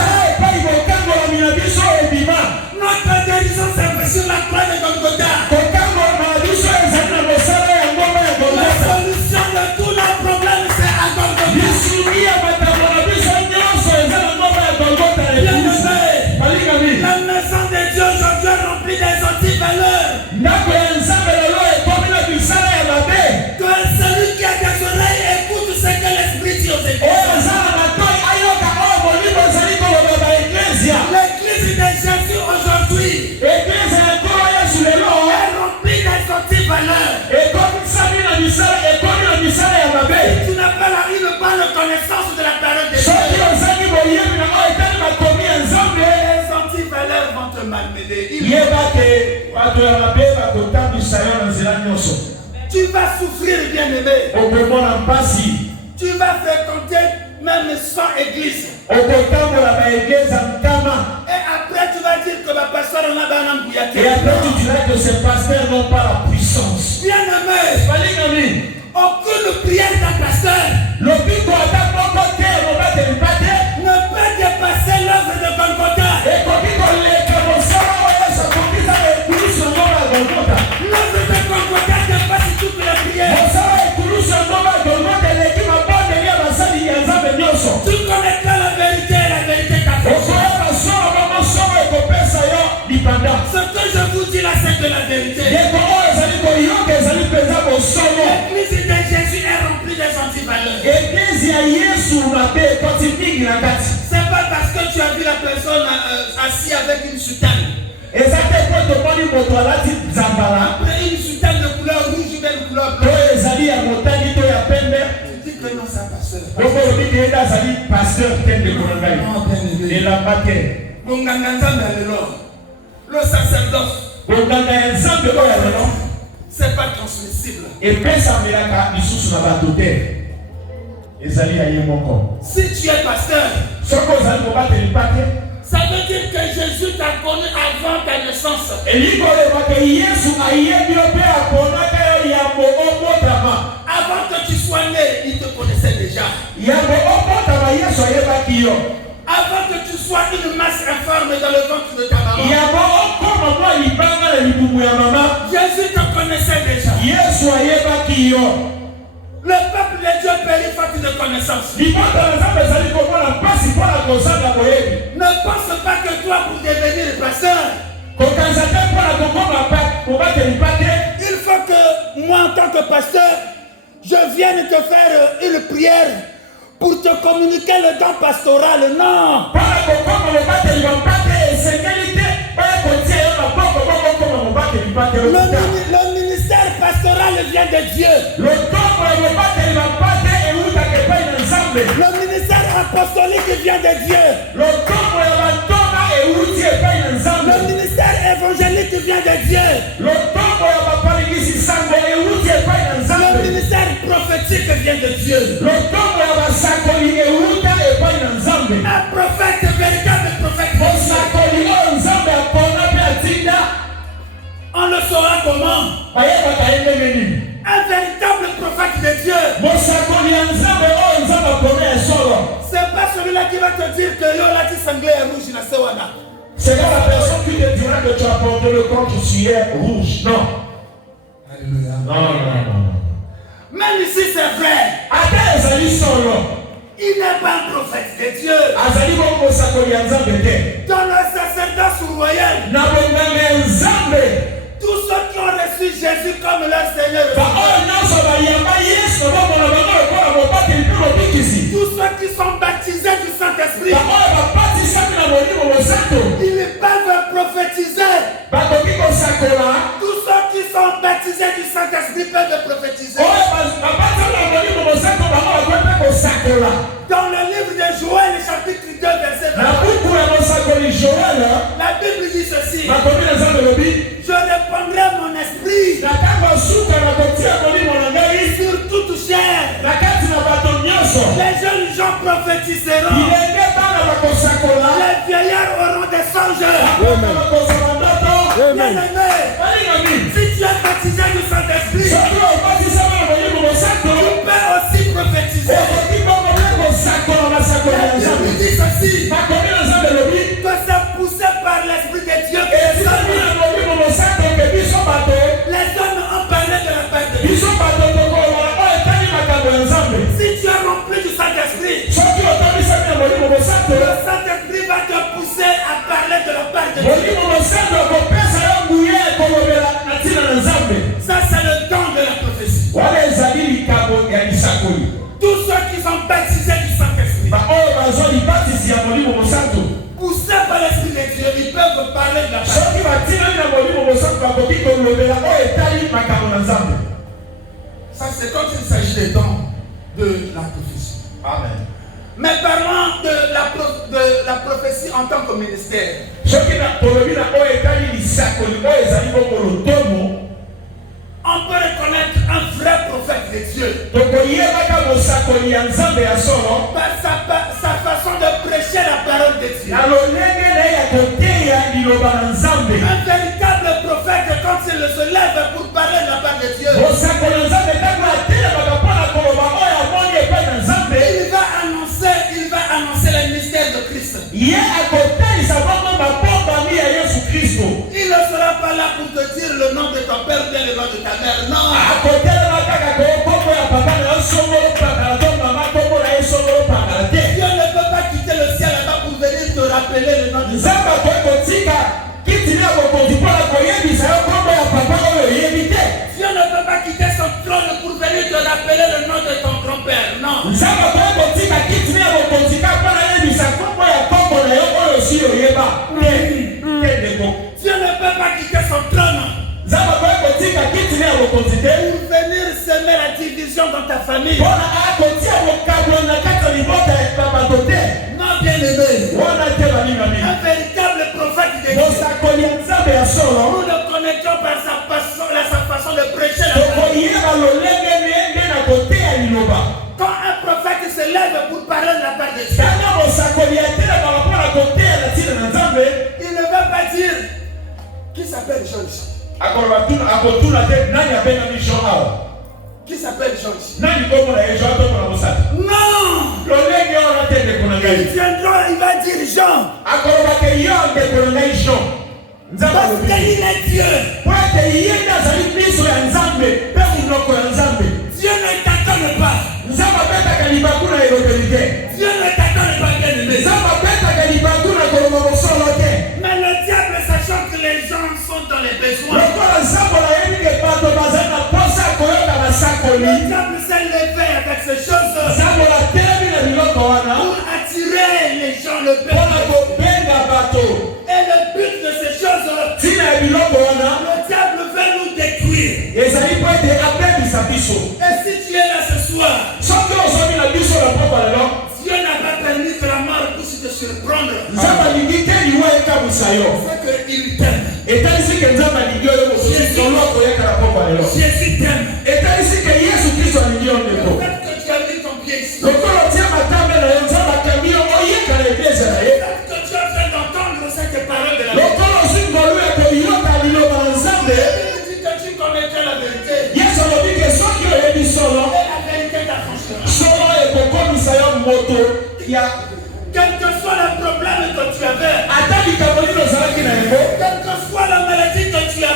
Notre délivrance est sur la croix de Golgotha. La solution de tous nos problèmes, c'est à Golgotha. La maison de Dieu aujourd'hui est remplie des antivaleurs. Que celui qui a des oreilles écoute ce que l'Esprit dit aux églises. L'église de Jésus aujourd'hui est remplie des antivaleurs. Tu n'as pas une bonne connaissance de la parole de Dieu. Les antivaleurs vont te malmener. Tu vas souffrir, bien-aimé. Tu vas fréquenter même sans église. Et après tu vas dire que ma pasteur en a bouillé. Et après tu diras que ces pasteurs n'ont pas la puissance. Bien-aimé, aucune prière d'un pasteur ne peut dépasser l'œuvre de Golgotha. L'œuvre de Golgotha dépasse toutes les prières. Tu connaîtras la vérité et la vérité t'affranchira. Ce que je vous dis là, c'est de la vérité. L'église de Jésus est remplie des antivaleurs. C'est pas parce que tu as vu la personne assise avec une soutane. Après une soutane de couleur rouge ou de couleur blanche. Tu dis que non, c'est un pasteur. Le sacerdoce, c'est pas transmissible. Si tu es pasteur, ça veut dire que Jésus t'a connu avant ta naissance. Avant que tu sois né, il te connaissait déjà. Avant que tu sois une masse informe dans le ventre de ta maman. Jésus te connaissait déjà. Le peuple de Dieu périt faute de connaissance. Ne pense pas que toi, pour devenir pasteur, il faut que moi, en tant que pasteur, je vienne te faire une prière pour te communiquer le don pastoral. Non. Le ministère pastoral vient de Dieu. Le ministère apostolique vient de Dieu. Le ministère évangélique vient de Dieu. Le ministère prophétique vient de Dieu. Un prophète, véritable prophète, on le saura comment. Un véritable prophète de Dieu, c'est pas celui-là qui va te dire que yo là qui sanglé est rouge na sewana. C'est pas la personne qui te dira que tu as porté le contre-suaire rouge. Non. Alléluia. Non. Même ici, c'est vrai. Attends, Ezali solo. Il n'est pas un prophète de Dieu. Azali bongo sakoli ya Nzambe te. Dans le sacerdoce royal, Na bonganga ya Nzambe. tous ceux qui ont reçu Jésus comme leur Seigneur, Ba oyo nyonso bayamba Yesu bomona bango lokola mobateli mpe mobikisi. tous ceux qui sont baptisés du Saint-Esprit, Ba oyo babatisami na Molimo Mosantu. ils peuvent prophétiser. Bakoki kosakola. Tous ceux qui sont baptisés du Saint-Esprit peuvent prophétiser. Oyo babatami na Molimo Mosantu bango bakoki mpe kosakola. Dans le livre de Joël, chapitre 2, verset 20, Na buku ya mosakoli Joel, la Bible dit ceci: bakomi na Nzambe lobi. je répandrai mon esprit Na ntango suka nakotia Molimo na ngai sur toute chair. na kati na bato nyonso. Les jeunes gens prophétiseront. Bilenge bana bakosakola. Les vieillards auront des songes. Bana bakozala ndoto. Bien-aimé, Balingami. si tu es baptisé du Saint-Esprit, Soki obatisama na Molimo Mosantu, tu peux aussi prophétiser. okoki bongo mpe kosakola masakoli ya La Bible Nzambe. dit ceci: Bakomi na Nzambe lobi. que c'est poussé par l'Esprit de Dieu que les Esami na hommes, Molimo Mosantu ke biso bato. les hommes ont parlé de la part de Dieu. Biso bato tokoloba oyo etali makambo ya Nzambe. Si tu es rempli du Saint-Esprit, Soki otamisami na Molimo Mosantu, le Saint-Esprit va te pousser à parler de la part de Dieu. Molimo Mosantu akopesa yo nguya ekolobela na ntina na Nzambe. Ça, c'est le don de la prophétie. Wana ezali likambo ya lisakoli. Tous ceux qui sont baptisés du Saint-Esprit, Baoyo bazwa libatisi ya Molimo Mosantu. poussés par l'Esprit de Dieu, ils peuvent parler de la part. Soki batinami na Molimo Mosantu bakoki kolobela oyo etali makambo na Nzambe. Ça, c'est quand il s'agit des dons de la prophétie. Amen. Mais parlons de la prophétie en tant que ministère. Soki na tolobi na oyo etali lisakoli oyo ezali bongo lotomo, On peut reconnaître un vrai prophète de Dieu tokoyebaka mosakoli ya Nzambe ya solo par sa façon de prêcher la parole de Dieu. na lolenge na ye ya koteya liloba na Nzambe. Un véritable prophète, quand il se lève pour parler de la part de Dieu, Mosakoli ya Nzambe ntango atelemaka mpona koloba oyo amoni epai na Nzambe, il va annoncer les mystères de Christ. ye akotelisa bongo mabombami ya Yesu Kristo. Il ne sera pas là pour te dire le nom de ton père ou bien le nom de ta mère. Non. Akotelema kaka kombo ya papa na yo songolo pakala to mama kombo na ye songolo pakala te. Dieu ne peut pas quitter le ciel là-bas pour venir te rappeler le nom de ton Nzambe akoki kotika kitili ya bokonzi mpona koyebisa yo kombo ya papa oyo oyebi te. Dieu ne peut pas quitter son trône pour venir te rappeler le nom de ton grand-père. Non. Nzambe akoki kotika kitili ya bokonzi kaka mpona yebisa kombo ya kombo na yo oyo osi oyeba te ndeko. Dieu ne peut pas quitter son trône Nzambe akoki kotika kitili ya bokonzi te pour venir semer la division dans ta famille. mpona akotia mokabula na kati ya libota ya bato te. Non, bien-aimé. Wana te balingami. Un véritable prophète de Dieu. Mosakoli ya Nzambe ya solo Nous le connaissons par sa façon de prêcher la parole. tokoyeba lolenge nde na koteya liloba. Quand un prophète se lève pour parler de la part de Dieu, Tanga mosakoli atelemaka mpona koteya na ntina na Nzambe, il ne va pas dire qui s'appelle Georges. akotuna te nani abengami Jean awa, Qui s'appelle Georges. nani kombo na ye Jean to mona mosaka. Non. Lolenge wana te ndeko na Il ngai. viendra, il va dire Jean. Akolobaka yo ndeko na ngai Jean. Nzambe Parce alobi qu'il est Dieu. po ete ye nde azali miso ya Nzambe mpe monoko ya Nzambe. Dieu ne t'attend pas. Nzambe abetaka libaku na elobeli te. Dieu ne t'attend pas, bien-aimé. Nzambe abetaka libaku na koloba mosolo te. Mais le diable, sachant que les gens sont dans les besoins, Lokola Nzambe ayebi ke bato bazali na posa ya koyoka le basakoli, diable s'est levé avec ces choses Nzambe atelemi na biloko wana pour attirer les gens, le mpona peuple. kobenga bato. Et le but de ces choses, Ntina ya biloko wana le diable veut nous détruire. ezali po ete abebisa biso. Et si tu es là ce soir, Soki ozali na biso na poko lelo, Dieu n'a pas permis que la mort puisse te surprendre. Nzambe alingi te liwa ekamwisa yo. C'est qu'il t'aime. Etalisi ke Nzambe alingi yo mosusu solo koyeka na poko lelo. Jésus t'aime. Etalisi ke Yesu Kristo alingi yo Le ndeko. fait que tu as mis ton pied ici, Lokola otia matambe na yo Nzambe akambi yo oyeka na eglise na ye. le fait que tu as fait d'entendre cette parole de la vie, Lokola osi ngolu ya koyoka liloba na Nzambe, il dit que tu connaîtrais la vérité. Yesu alobi ke soki oyebi solo, Et la vérité t'affranchira. solo ekokomisa yo moto ya Quel que soit le problème que tu avais, ata likambo nini ozali Quelle que soit la maladie que tu as,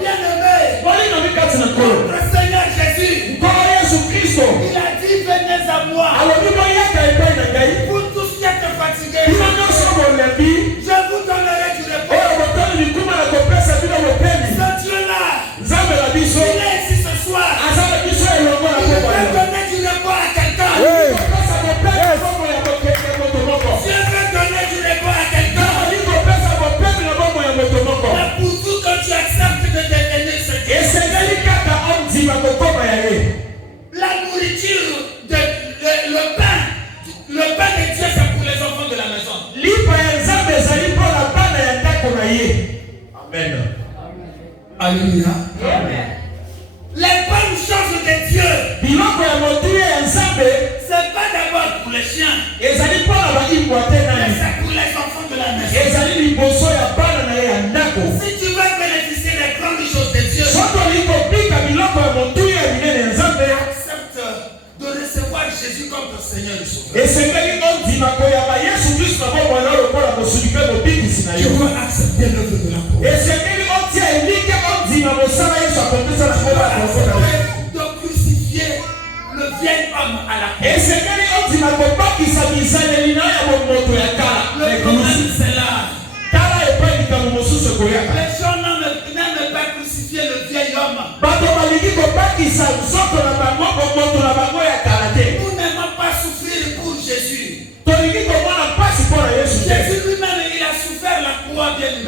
bien-aimé, notre Seigneur Jésus, il a dit venez à moi. Vous tous qui êtes fatigués, je vous donnerai du repos. Ce Dieu-là, il est ici ce soir. Il veut donner du repos à quelqu'un. Dieu veut donner du repos à quelqu'un. Mais pour vous que tu acceptes de devenir ce Dieu, la nourriture, le pain de Dieu, c'est pour les enfants de la maison. Amen. Alléluia. Les bonnes choses de Dieu, c'est pas d'abord pour les chiens, mais c'est pour les enfants de la maison. Si tu veux bénéficier des grandes choses de Dieu, accepte de recevoir Jésus comme ton Seigneur et Sauveur. Tu dois accepter l'œuvre de la croix. De crucifier le vieil homme à la croix. Le problème c'est là. Les gens n'aiment pas crucifier le vieil homme. Nous n'aimons pas souffrir pour Jésus. Jésus lui-même, il a souffert la croix, bien aimé.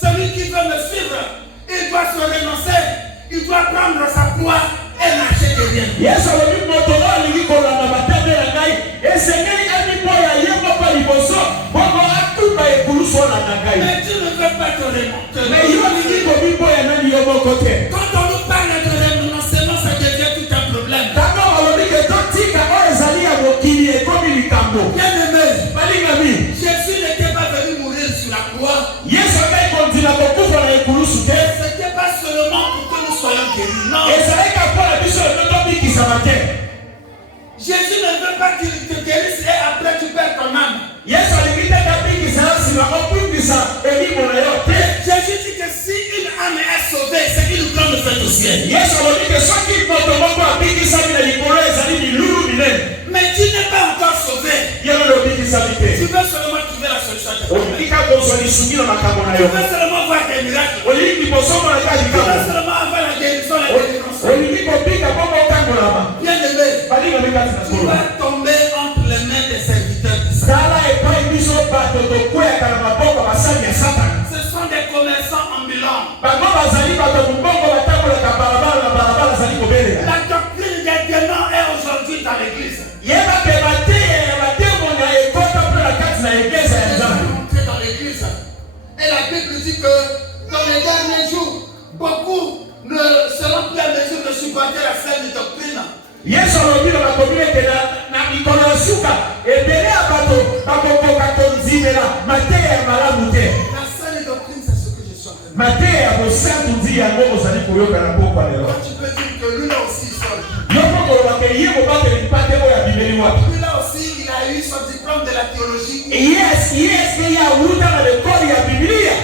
Celui qui veut me suivre, il doit se renoncer, il doit prendre sa croix et marcher derrière. Mais tu ne veux pas te renoncer. Quand on nous parle de renoncement, ça devient tout un problème. Bien aimé, Jésus n'était pas venu mourir sur la croix. C'était pas seulement pour que nous soyons guéris. Non. Jésus ne veut pas qu'il te guérisse et après tu perds ton âme. Jésus dit que si une âme est sauvée, c'est une grande fête au ciel. Mais tu n'es pas encore sauvé. Tu veux seulement trouver la solution à tes problèmes. Tu veux seulement voir des miracles. Tu veux seulement avoir la guérison, la délivrance. Bien aimé, tu vas tomber entre les mains des serviteurs de Satan. Ce sont des commerçants ambulants. La doctrine des démons est aujourd'hui dans l'église. Je vais rentrer dans l'église. Et la Bible dit que dans les derniers jours, beaucoup ne seront plus à mesure de supporter la saine doctrine. La saine doctrine, c'est ce que je suis en train de dire. Quand tu peux dire que lui là aussi il sort. Lui là aussi il a eu son diplôme de la théologie.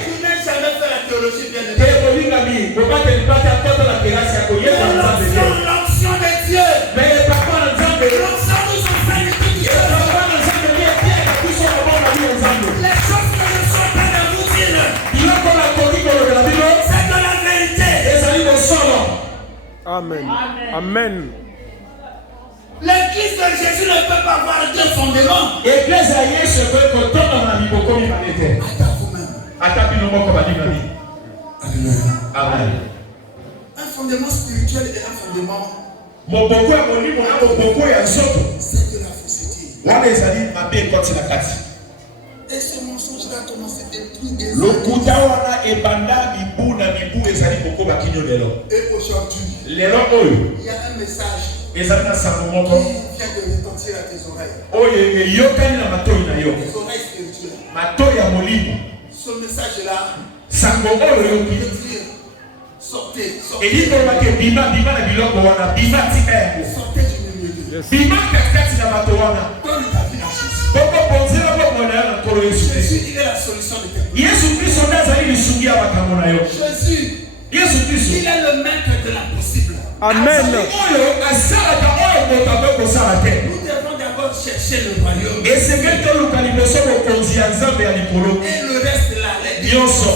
Tu n'as jamais fait la théologie, bien aimé. L'onction de Dieu. L'onction nous enseigne tout ça. Les choses que je suis en train de vous dire, c'est de la vérité. Amen. Amen. L'église de Jésus ne peut pas avoir deux fondements. Attends vous-même. Alléluia. Un fondement spirituel et un fondement, c'est de la fausseté. Et ce mensonge-là a commencé à détruire des années. Et aujourd'hui, il y a un message qui vient de retentir à tes oreilles. Les oreilles spirituelles. Ce message-là, veut dire sortez. Sortez du milieu de Dieu. Sortez du milieu de Dieu. Jésus, il est la solution de tes problèmes. Yesu Kristo ndazali lisungi ya makambo na yo. Jésus, Yesu Kristo il est le maître de l'impossible. Amen. oyo asalaka oyo moto akoki kosala te. Nous devons d'abord chercher le royaume. esengeli toluka liboso bokonzi ya nzambe ya likolo Et le reste là, les nyonso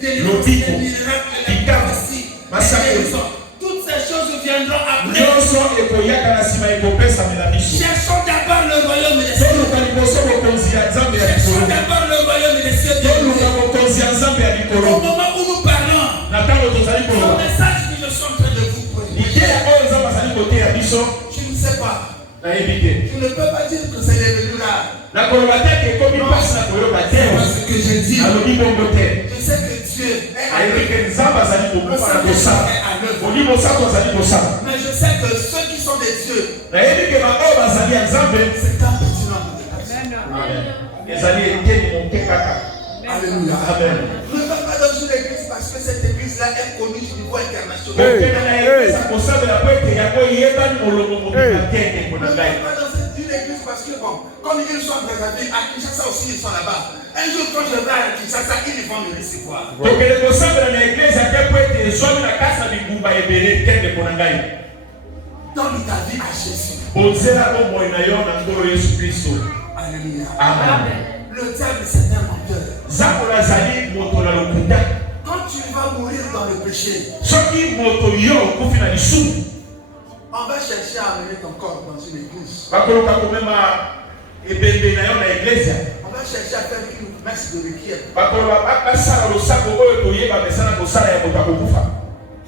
délivrances, les miracles, les prophéties, les guérisons, toutes ces choses viendront après. nyonso ekoyaka na nsima ekopesamela biso. Cherchons d'abord le royaume des cieux. toluka liboso bokonzi ya nzambe ya Cherchons likolo. d'abord le royaume des cieux. toluka bokonzi ya nzambe ya Au likolo. moment où nous parlons, na ntango tozali le koloba message que je suis en train de vous prêcher, lideya oyo nzambe azali koteya biso je ne sais pas. nayebi te. Je ne peux pas dire que c'est devenu là. nakoloba te ke ekomi mpasi na koyoka te. Parce que je dis, alobi bongo te. je sais que Dieu est à ayebi l'œuvre. ke nzambe azali kokufa na kosala. est à l'œuvre. oli mosantu azali kosala. Mais je sais que ceux qui sont des dieux, nayebi ke baoyo bazali ya nzambe c'est un petit nombre de personnes. ezali eteni moke kaka. Alléluia. Amen. Je ne vais pas dans une église parce que cette église-là est connue du niveau international. okende na eglise akosambela po ete yango eyebani molongo mobima te ndeko Je na ne ngai. vais pas dans une église parce que, bon, comme ils sont dans la ville, à Kinshasa aussi, ils sont là-bas. Un jour, quand je vais à Kinshasa, ils vont me recevoir. tokende kosambela na eglise ate po ete ezwami na kati na bingumba ebele te ndeko na ngai. Donne ta vie à Jésus. bozela bomoi na yo na nkolo yesu kristo. Alléluia. Amen. Le diable, c'est un menteur. nzambo azali moto na lokuta. Quand tu vas mourir dans le péché, soki moto yo okufi na lisumu on va chercher à amener ton corps dans une église. bakoluka komema ebembe na yo na eglise. On va chercher à faire une messe de requiem bakoloba basala losako oyo toyeba mesana kosala ya moto akokufa.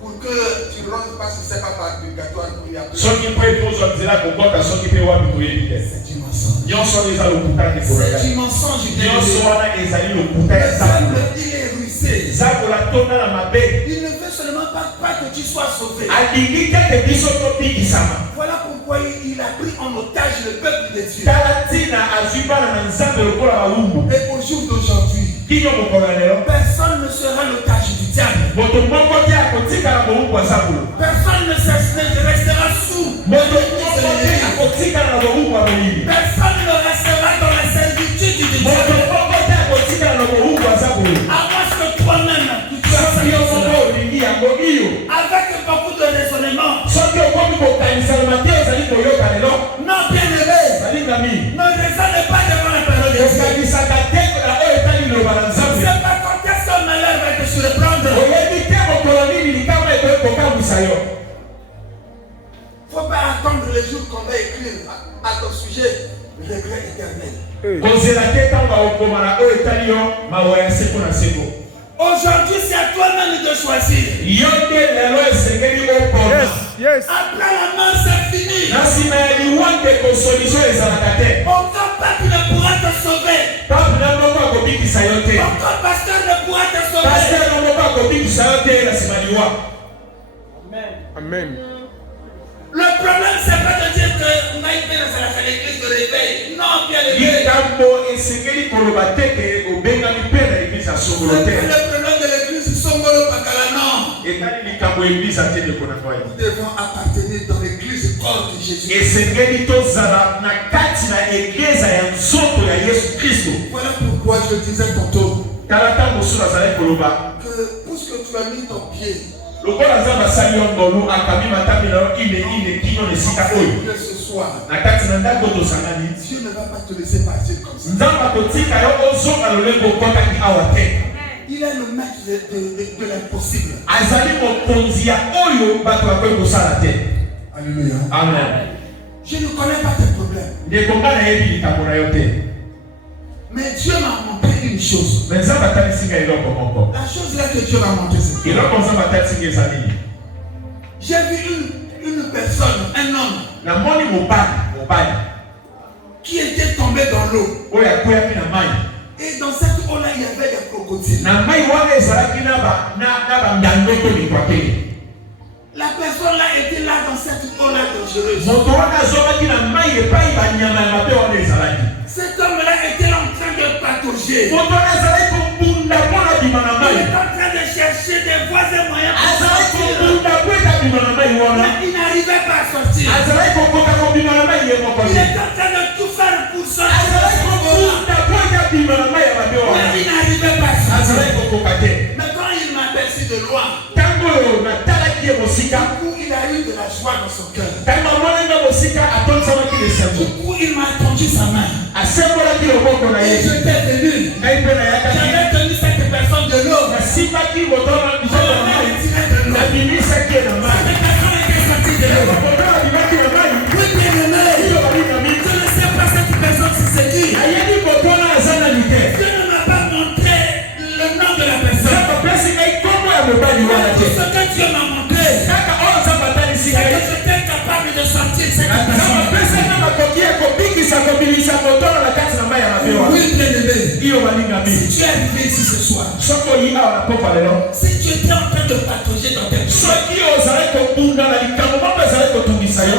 pour que tu ne rentres pas, si ce n'est pas par purgatoire pour y appeler. soki mpo ete ozwa nzela kokota soki mpe wapi toyebi te. C'est du mensonge. nyonso wana eza lokuta ndeko na C'est ngai. du mensonge. nyonso wana ezali lokuta ya Le nzambo. diable, il est ruissé. nzambo natonda na mabe. Il ne veut seulement pas que tu sois sauvé. alingi tete biso tobikisama. Voilà pourquoi il a pris en otage le peuple de Dieu. tala ntina azwi bana na nzambe lokola balumbu. Et au jour d'aujourd'hui, kinyo mokolo ya lelo personne ne sera l'otage du diable. moto moko te akotikala bolumbu ya nzambo. Personne ne restera sous. moto moko te akotikala na bolumbu ya molimi. Personne ne restera dans la servitude du moto diable. moko te akotikala na bolumbu ya nzambo. À moins que toi-même, tu sois soki yo moko servi. olingi yango iyo. Avec beaucoup de raisonnement. soki okomi kokanisama te ozali koyoka lelo. Non, bien aimé. balingami Ne raisonne pas devant la parole de Dieu. okanisaka te na oyo etali liloba na Je ne nzambe. sais pas quand est-ce que malheur va te surprendre. oyebi te mokolo nini likama ekoki kokangwisa yo. Il ne faut pas attendre le jour qu'on va écrire à ton sujet regret éternel. kozela te ntango okoma na oyo etali yo mawa ya seko na seko. Aujourd'hui, c'est à toi-même de choisir. yo te lelo esengeli opona. Yes. Après la mort, c'est fini. na nsima ya liwande kosolution ezalaka te. Aucun peuple ne pourra te sauver. pape na moko akobikisa yo te. Aucun pasteur ne pourra te sauver. paster na moko akobikisa yo te na nsima liwa. Amen. Le problème, c'est pas de dire que on a été dans l'église de réveil. Non, bien aimé. likambo esengeli koloba te ke obengami mpe na eglise ya songolo C'est te. pas le problème de l'église Songolo Pakala, non. etali likambo eglise ate ndeko na ngai. Nous devons appartenir dans l'église corps de Jésus. esengeli tozala na kati na eglize ya nzoto ya yesu kristo. Voilà pourquoi je disais tantôt tala ntango mosusu azali koloba que puisque tu as mis ton pied lokola nzambe asali yo ngolu akami matami na yo ine kino na esika oyo ce soir, na kati na ndako tozangani. Dieu ne va pas te laisser partir comme ça. nzambe akotika yo ozonga lolenge okotaki awa te. Il est le maître de l'impossible. azali mokonzi ya oyo bato bakoki kosala te. Alléluia. amen. Je ne connais pas tes problèmes. ndeko nga nayebi likambo na yo te. Mais Dieu m'a montré une chose. me nzambe atalisi nga eloko moko. La chose là que Dieu m'a montré, c'est eloko nzambe atalisi nga eza nini. j'ai vu une personne, un homme, namoni mobali qui était tombé dans l'eau. oyo akweyaki na mai. Et dans cette eau-là, il y avait des crocodiles. na mai wana ezalaki na bangando to mikwakeli. La personne là était là dans cette eau-là dangereuse. moto wana azwamaki na mai epai banyama ya mabe wana ezalaki. Cet homme-là était en train de patauger. moto wana azalaki kobunda mpo na bima na Il mai. est en train de chercher des voies et moyens pour azalaki sortir. kobunda mpo eta bima na mai wana. Mais il n'arrivait pas à sortir. azalaki kokota kobima na mai ye moko Il te. est en train de tout faire pour sortir. azalaki kobunda mpo eta bima na mai Mais quand il m'a aperçu de loin, du coup, il a eu de la joie dans son cœur. Du coup, il m'a tendu sa main. Et j'étais venu. J'avais tenu cette personne de l'eau. Je l'avais retiré de l'eau. Cette personne était sortie de l'eau. Oui, bien-aimé. Je ne sais pas cette personne si c'est qui. Dieu ne m'a pas montré le nom de la personne. Tout ce que Dieu m'a montré, c'est que j'étais capable de sortir cette personne. Oui, bien-aimé. Si tu es arrivé ici ce soir, si tu étais en train de patauger dans tes choses, tu es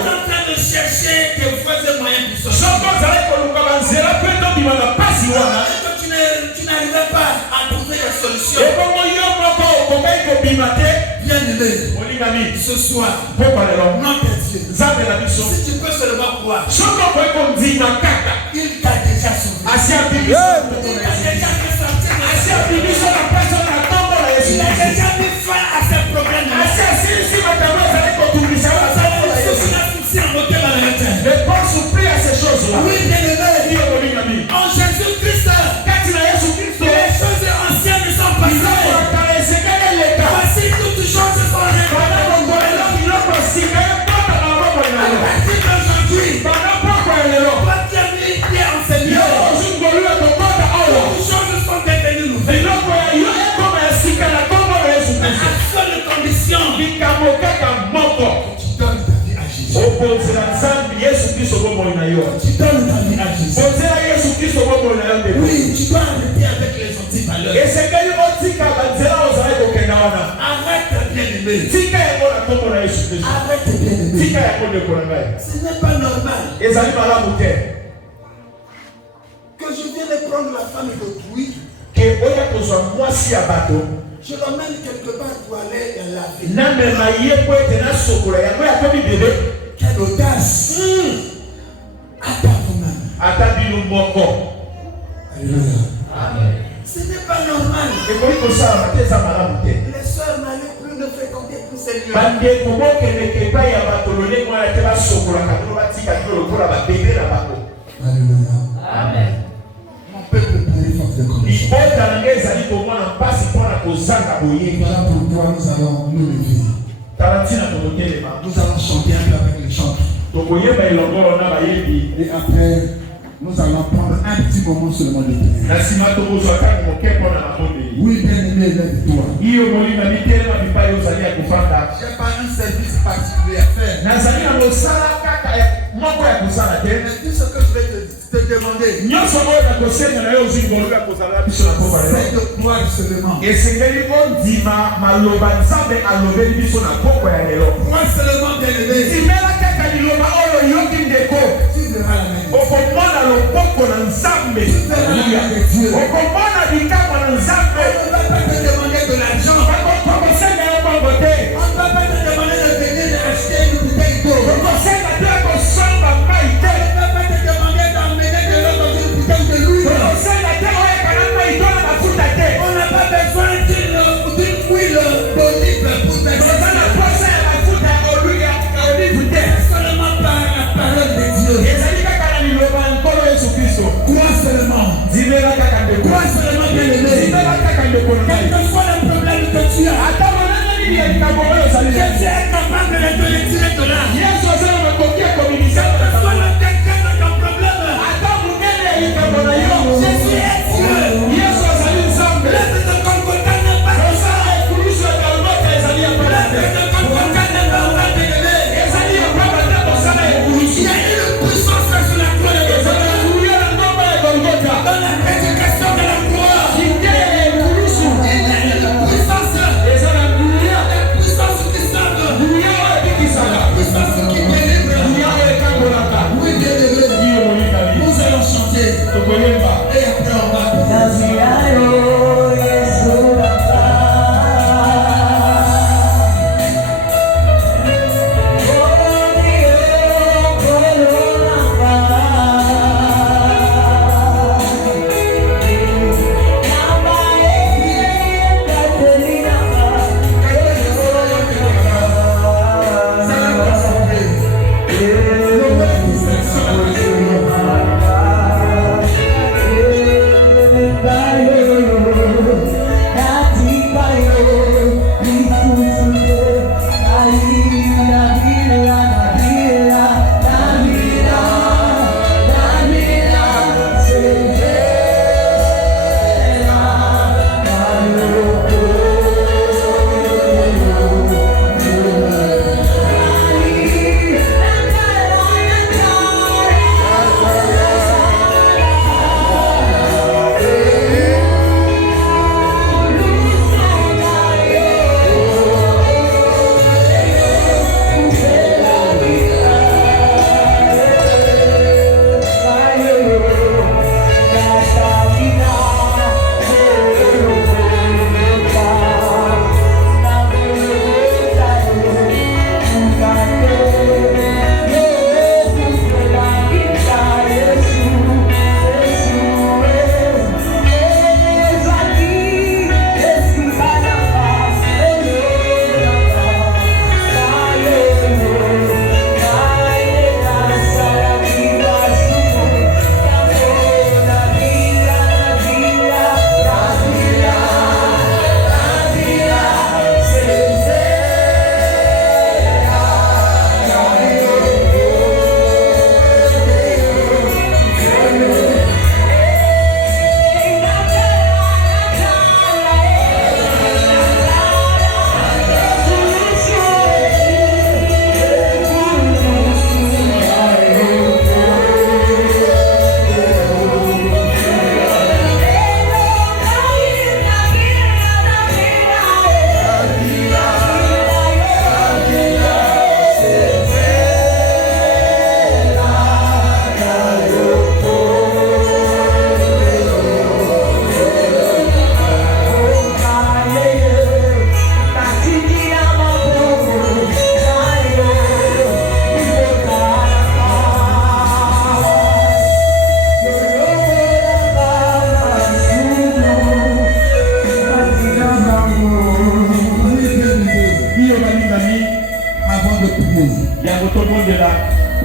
en train de chercher tes voies et moyens pour sortir, tu n'arrivais pas à trouver la solution. Bien-aimé, ce soir, non tes Dieu, si tu peux seulement croire, il t'a déjà sauvé. Il t'a déjà fait sortir. Il a déjà mis fin à ces problèmes. Oui, bien-aimé, en Jésus-Christ, les choses anciennes sont passées. Voici toutes choses sont révélées. À partir d'aujourd'hui, toi qui as mis pied en Seigneur, toutes choses sont devenues nouvelles. À seule condition, tu donnes ta vie à Jésus. Tu donnes ta vie à Jésus. Oui, tu dois arrêter avec les antivaleurs. Arrête, bien-aimé. Arrête, bien-aimé. Ce n'est pas normal que je vienne prendre la femme d'autrui. Je l'emmène quelque part pour aller la laver. Quelle audace! Attends vous-même. Alléluia. Ce n'est pas normal. Les sœurs n'allaient plus ne fréquenter plus Seigneur. Alléluia. Amen. Mon peuple périt faute de connaissance. Voilà pourquoi nous allons nous lever. Nous allons chanter un peu avec les chants. Et après, nous allons prendre un petit moment seulement de prière. Oui, bien-aimé, lève-toi. Je n'ai pas un service particulier à faire. Mais tout ce que je vais te demander, c'est de croire seulement. Crois seulement, bien-aimé. Tu verras la même. Tu verras avec Dieu. On ne va pas te demander de l'argent. On ne va pas te demander de venir acheter une bouteille d'eau. On ne va pas te demander d'emmener de l'eau dans une bouteille de l'huile. On n'a pas besoin d'une huile d'olive pour faire ça. Seulement par la parole de Dieu. Crois seulement. Crois seulement, bien-aimé. Quel que soit le problème que tu as, Jésus est capable de te retirer de là. Quel que soit le quelqu'un de ton problème, Jésus est Dieu. L'œuvre de Golgotha n'est pas ça. L'œuvre de Golgotha n'est pas ça, bien-aimé. Il y a une puissance sur la croix de Golgotha. Dans la prédication de la croix, il y a une puissance. La puissance qui sauve. La puissance qui guérit.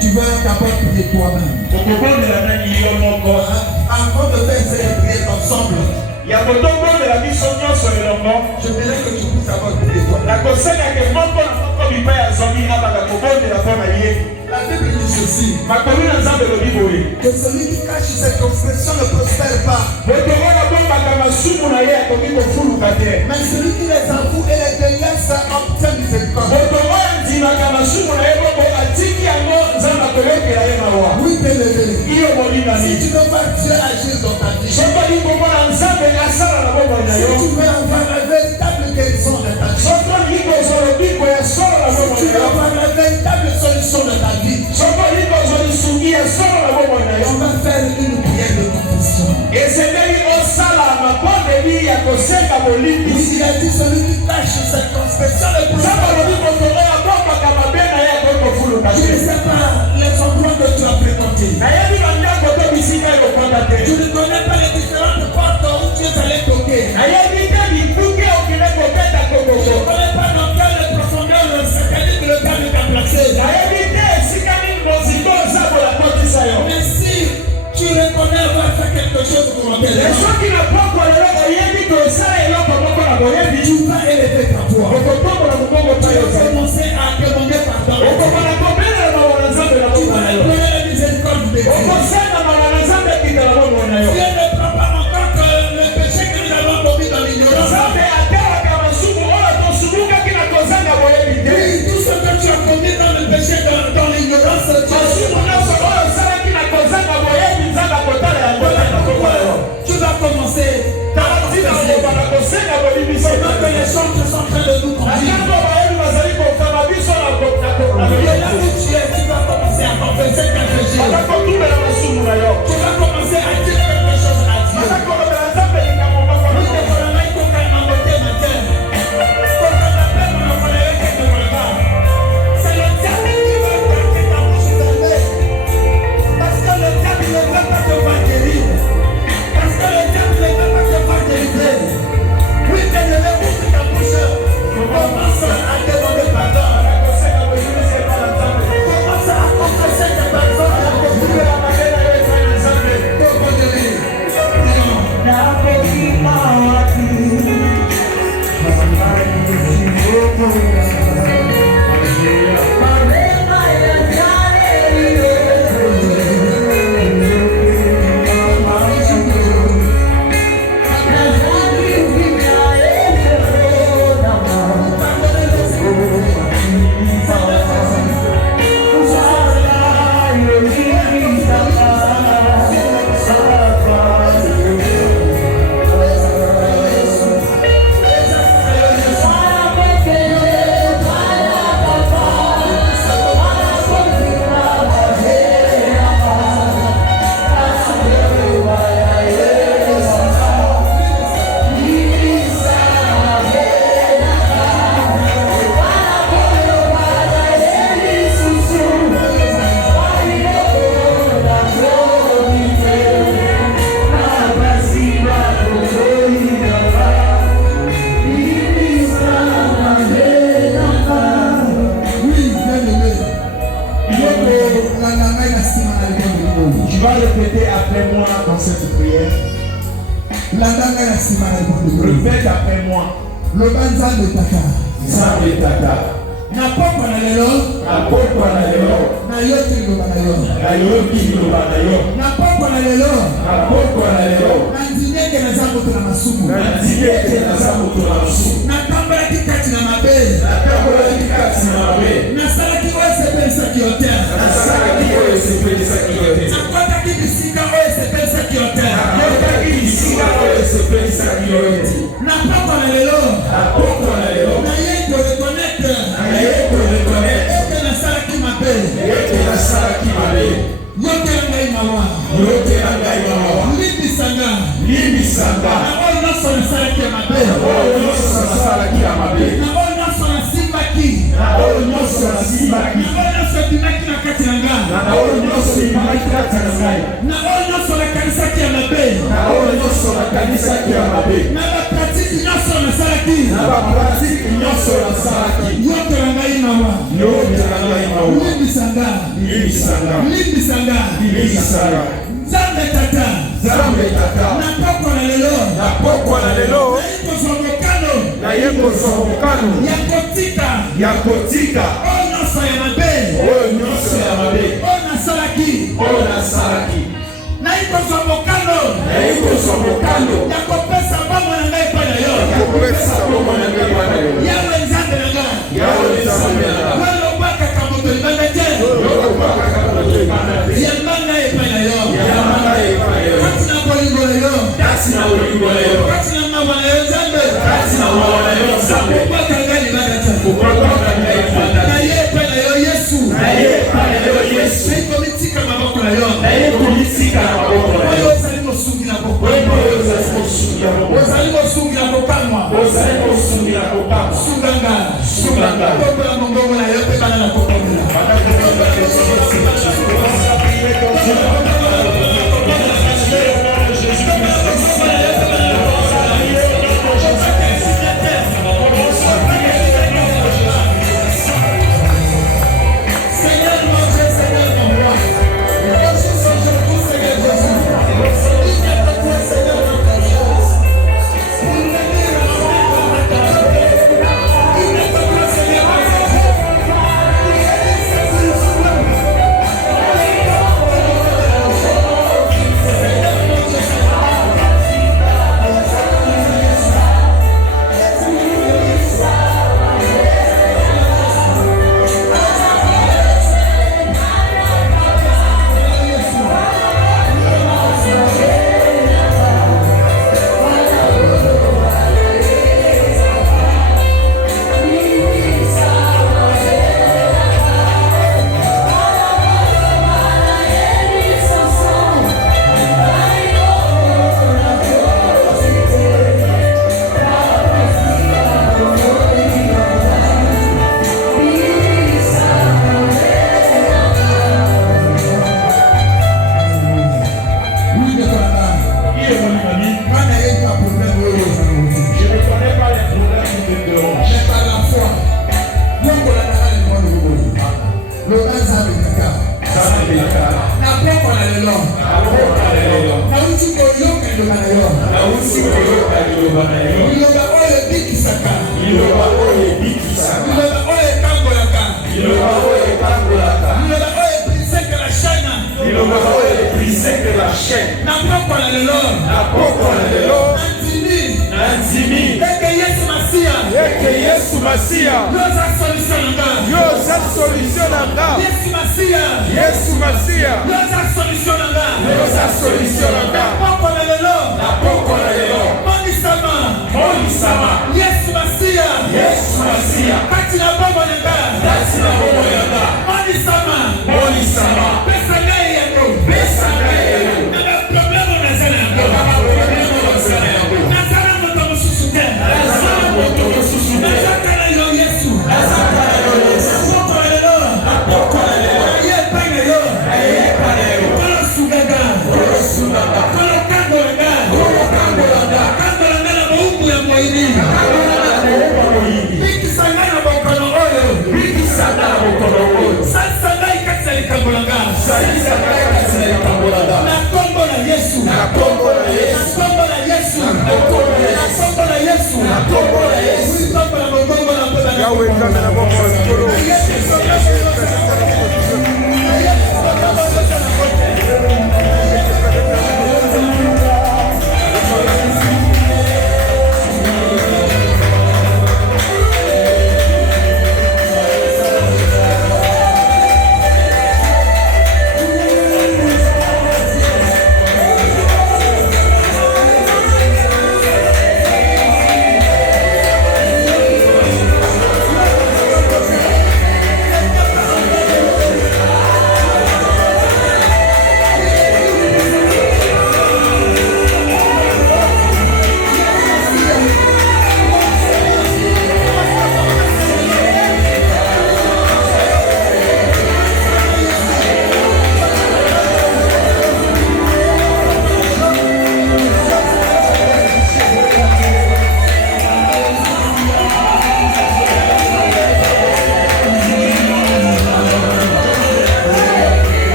Tu vas d'abord prier toi-même. Avant de faire cette prière ensemble, je voudrais que tu puisses d'abord prier toi-même. La Bible dit ceci, que celui qui cache cette transgression ne prospère pas. Mais celui qui les avoue et les délaisse obtient miséricorde. Oui, bien-aimé. Si tu veux voir Dieu agir dans ta vie, si tu veux avoir la véritable guérison de ta vie, si tu veux avoir la véritable solution de ta vie, on va faire une prière de confession. Il a dit celui qui cache cette transgression ne prospère pas. Je ne sais pas les endroits que tu as fréquentés. Je ne connais pas les différentes portes où tu es allé toquer. Je ne connais pas dans quelle profondeur le satanique le diable t'a placé. Mais si tu reconnais avoir fait quelque chose pour l'autre, tu vas élever ta voix. Tu vas commencer à demander pardon. Tu vas implorer la miséricorde de Dieu. Dieu ne prend pas en compte le péché que nous avons commis dans l'ignorance. Oui, tout ce que tu as commis dans le péché, dans l'ignorance, tu vas commencer à pendant que les chants sont en train de nous conduire. Et là où tu es, tu vas commencer à confesser quelque chose. Tu vas commencer à dire quelque chose à Dieu. C'est le diable qui va garder ta bouche fermée. Parce que le diable ne veut pas te voir guérir. Parce que le diable ne veut pas te voir délivrer. Oui, bien-aimé, ouvre ta bouche. Commence à demander pardon. Commence à confesser tes personnes. Tu vas répéter après moi dans cette prière. Répète après moi. Yo limbisanga Zambe tata na poko na lelo na yeko zomokano ya kotika oyo nyonso ya mabe oyo nasalaki na yeko zomokano ya kopesa bongo na ngai epai na yo yawe nzambe na ngai walobaka moto libanda te yambanga epai na yo kati na bolingo na yo kati na mawa na yo nzambe obaka ngai libanda te na ye epai na yo yesu naikomitika maboko na yo oyo ozali mosungi na kokomo ozali mosungi na kokamwa sunganga kokola mongongo na yo mpe bana na kokomela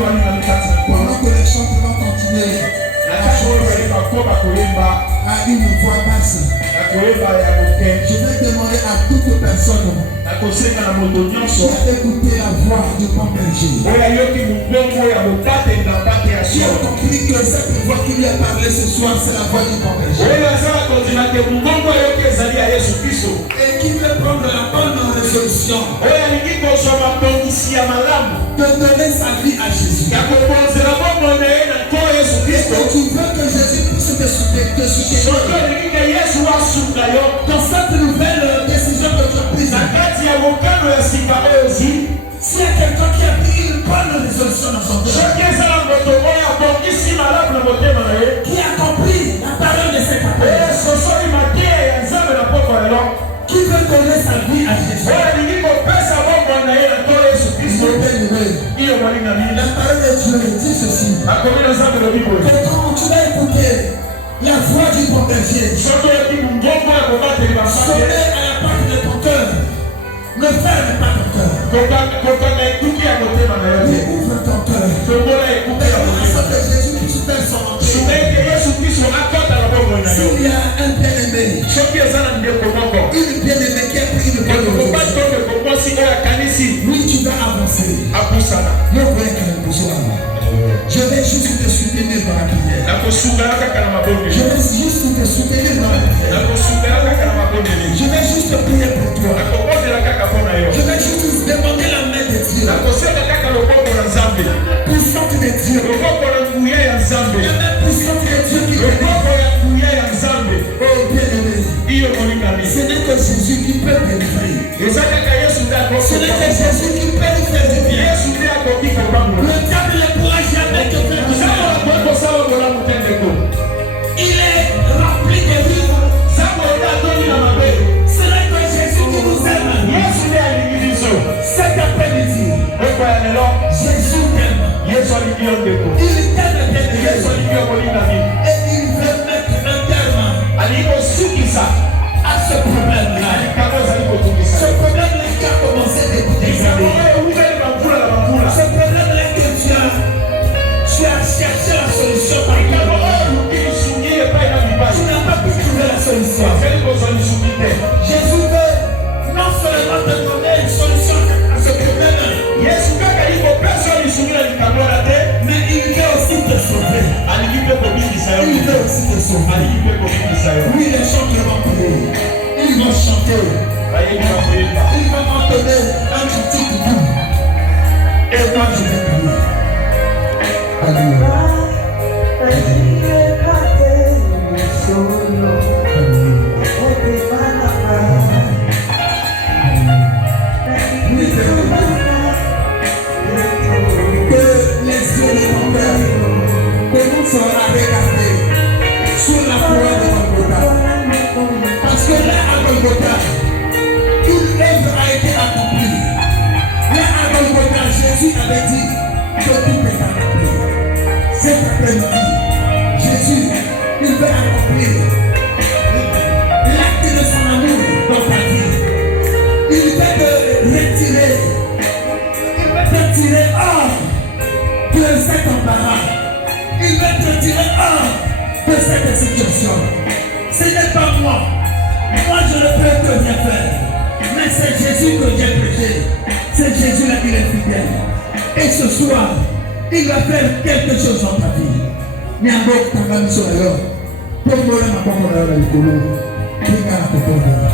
Pendant que les chants vont continuer à une voix basse, je vais demander à toute personne qui a écouté la voix du bon berger, qui a compris que cette voix qui lui a parlé ce soir, c'est la voix du bon berger, et qui veut prendre la bonne résolution de donner sa vie à Jésus, et tu veux que Jésus puisse te soutenir dans cette nouvelle décision que tu as prise. S'il y a quelqu'un qui a pris une bonne résolution dans son cœur, qui a compris la parole de cet appel, qui veut donner sa vie à Jésus, la parole de Dieu dit ceci, que quand tu vas écouter la voix du bon berger sonner à la porte de ton cœur, ne ferme pas ton cœur, mais ouvre ton cœur, afin que Jésus puisse faire son entrée. S'il y a un bien-aimé, une bien-aimée qui a pris une bonne résolution, oui, tu vas avancer. Je vais juste te soutenir dans la prière. Je vais juste te soutenir dans la prière. Je vais juste prier pour toi. Je vais juste demander la main de Dieu. Puissante de Dieu. La main puissante de Dieu qui te oh bien-aimé, ce n'est que Jésus qui peut délivrer. Ce n'est que Jésus qui peut nous faire du bien. Le diable ne pourra jamais te faire du bien. Il est rempli de vivres. Ce n'est que Jésus qui nous aime. Cet après-midi, Jésus t'aime. Il t'aime bien. Et il veut mettre un terme à ce problème-là. Ce problème-là qui a commencé depuis des années. Ce problème-là que tu as cherché la solution par toi. Tu n'as pas pu trouver la solution. Jésus veut non seulement te donner une solution à ce problème, mais il veut aussi te sauver. Il veut aussi te sauver. Oui, les chants qui vont prier, ils vont chanter. Ils vont entonner un petit bout. Et moi je vais prier. Alléluia. Que les yeux de ton cœur commencent à regarder sur la croix de Golgotha. Parce que là, à Golgotha, une œuvre a été accomplie. Là, à Golgotha, Jésus avait dit que tout est accompli. Cet après-midi, Jésus, il veut accomplir l'acte de son amour dans ta vie. Il veut te retirer. Il veut te tirer hors de cet embarras. Il veut te tirer hors de cette situation. Ce n'est pas moi. Moi, je ne peux que rien faire. Mais c'est Jésus que j'ai prêché. C'est Jésus-là qui est fidèle. Et ce soir, il va faire quelque chose dans ta vie. Mais en gros, tu as mis sur l'air. Pour moi, je m'appelle mon air à l'écolo. Regarde ton bonheur.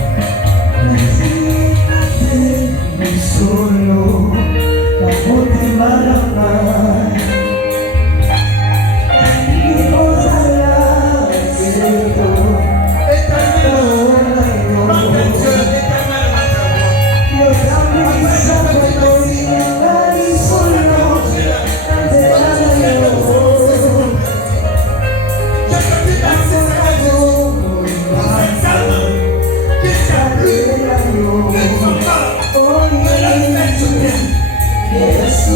Solo, la última llamada. Yes,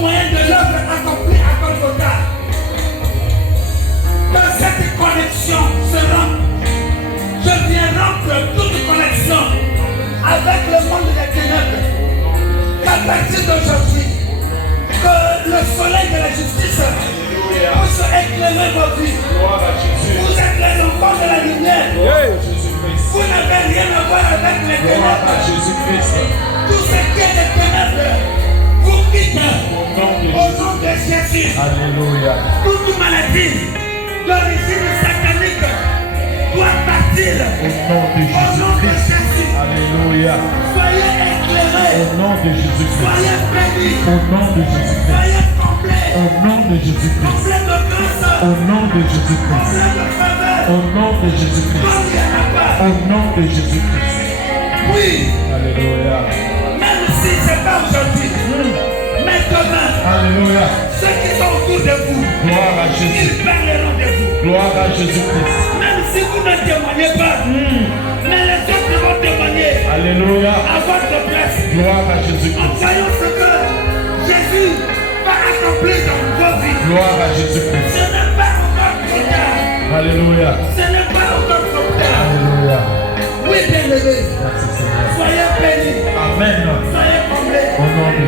au moyen de l'œuvre accomplie à Golgotha. Que cette connexion se rompe. Je viens rompre toute connexion avec le monde des ténèbres. Qu'à partir d'aujourd'hui, que le soleil de la justice puisse éclairer vos vies. Vous êtes les enfants de la lumière. Vous n'avez rien à voir avec les ténèbres. Tout ce qui est des ténèbres vous quitte au nom de Jésus. Alléluia. Toute maladie d'origine satanique doit partir au nom de Jésus. Alléluia. Soyez éclairés. Au nom de Jésus-Christ. Soyez bénis. Au nom de Jésus-Christ. Soyez complets. Au nom de Jésus-Christ. Complets de grâce. Au nom de Jésus-Christ. Complets de faveur. Au nom de Jésus-Christ. Comme il n'y en a pas. Au nom de Jésus-Christ. Oui. Alléluia. Même si ce n'est pas aujourd'hui. Mais demain. Alléluia. Ceux qui sont autour de vous. Gloire à Jésus. Ils parleront de vous. Gloire à Jésus-Christ. Même si vous ne témoignez pas. Mais les autres vont témoigner. Alléluia. À votre place. Gloire à En Jésus-Christ. voyant ce que Jésus va accomplir dans vos vies. Gloire à Jésus-Christ. Ce n'est pas encore trop tard. Alléluia. Ce n'est pas encore trop tard. Alléluia. Oui, bien-aimés. Merci Seigneur. Soyez bénis. Amen. Soyez comblés. Au nom de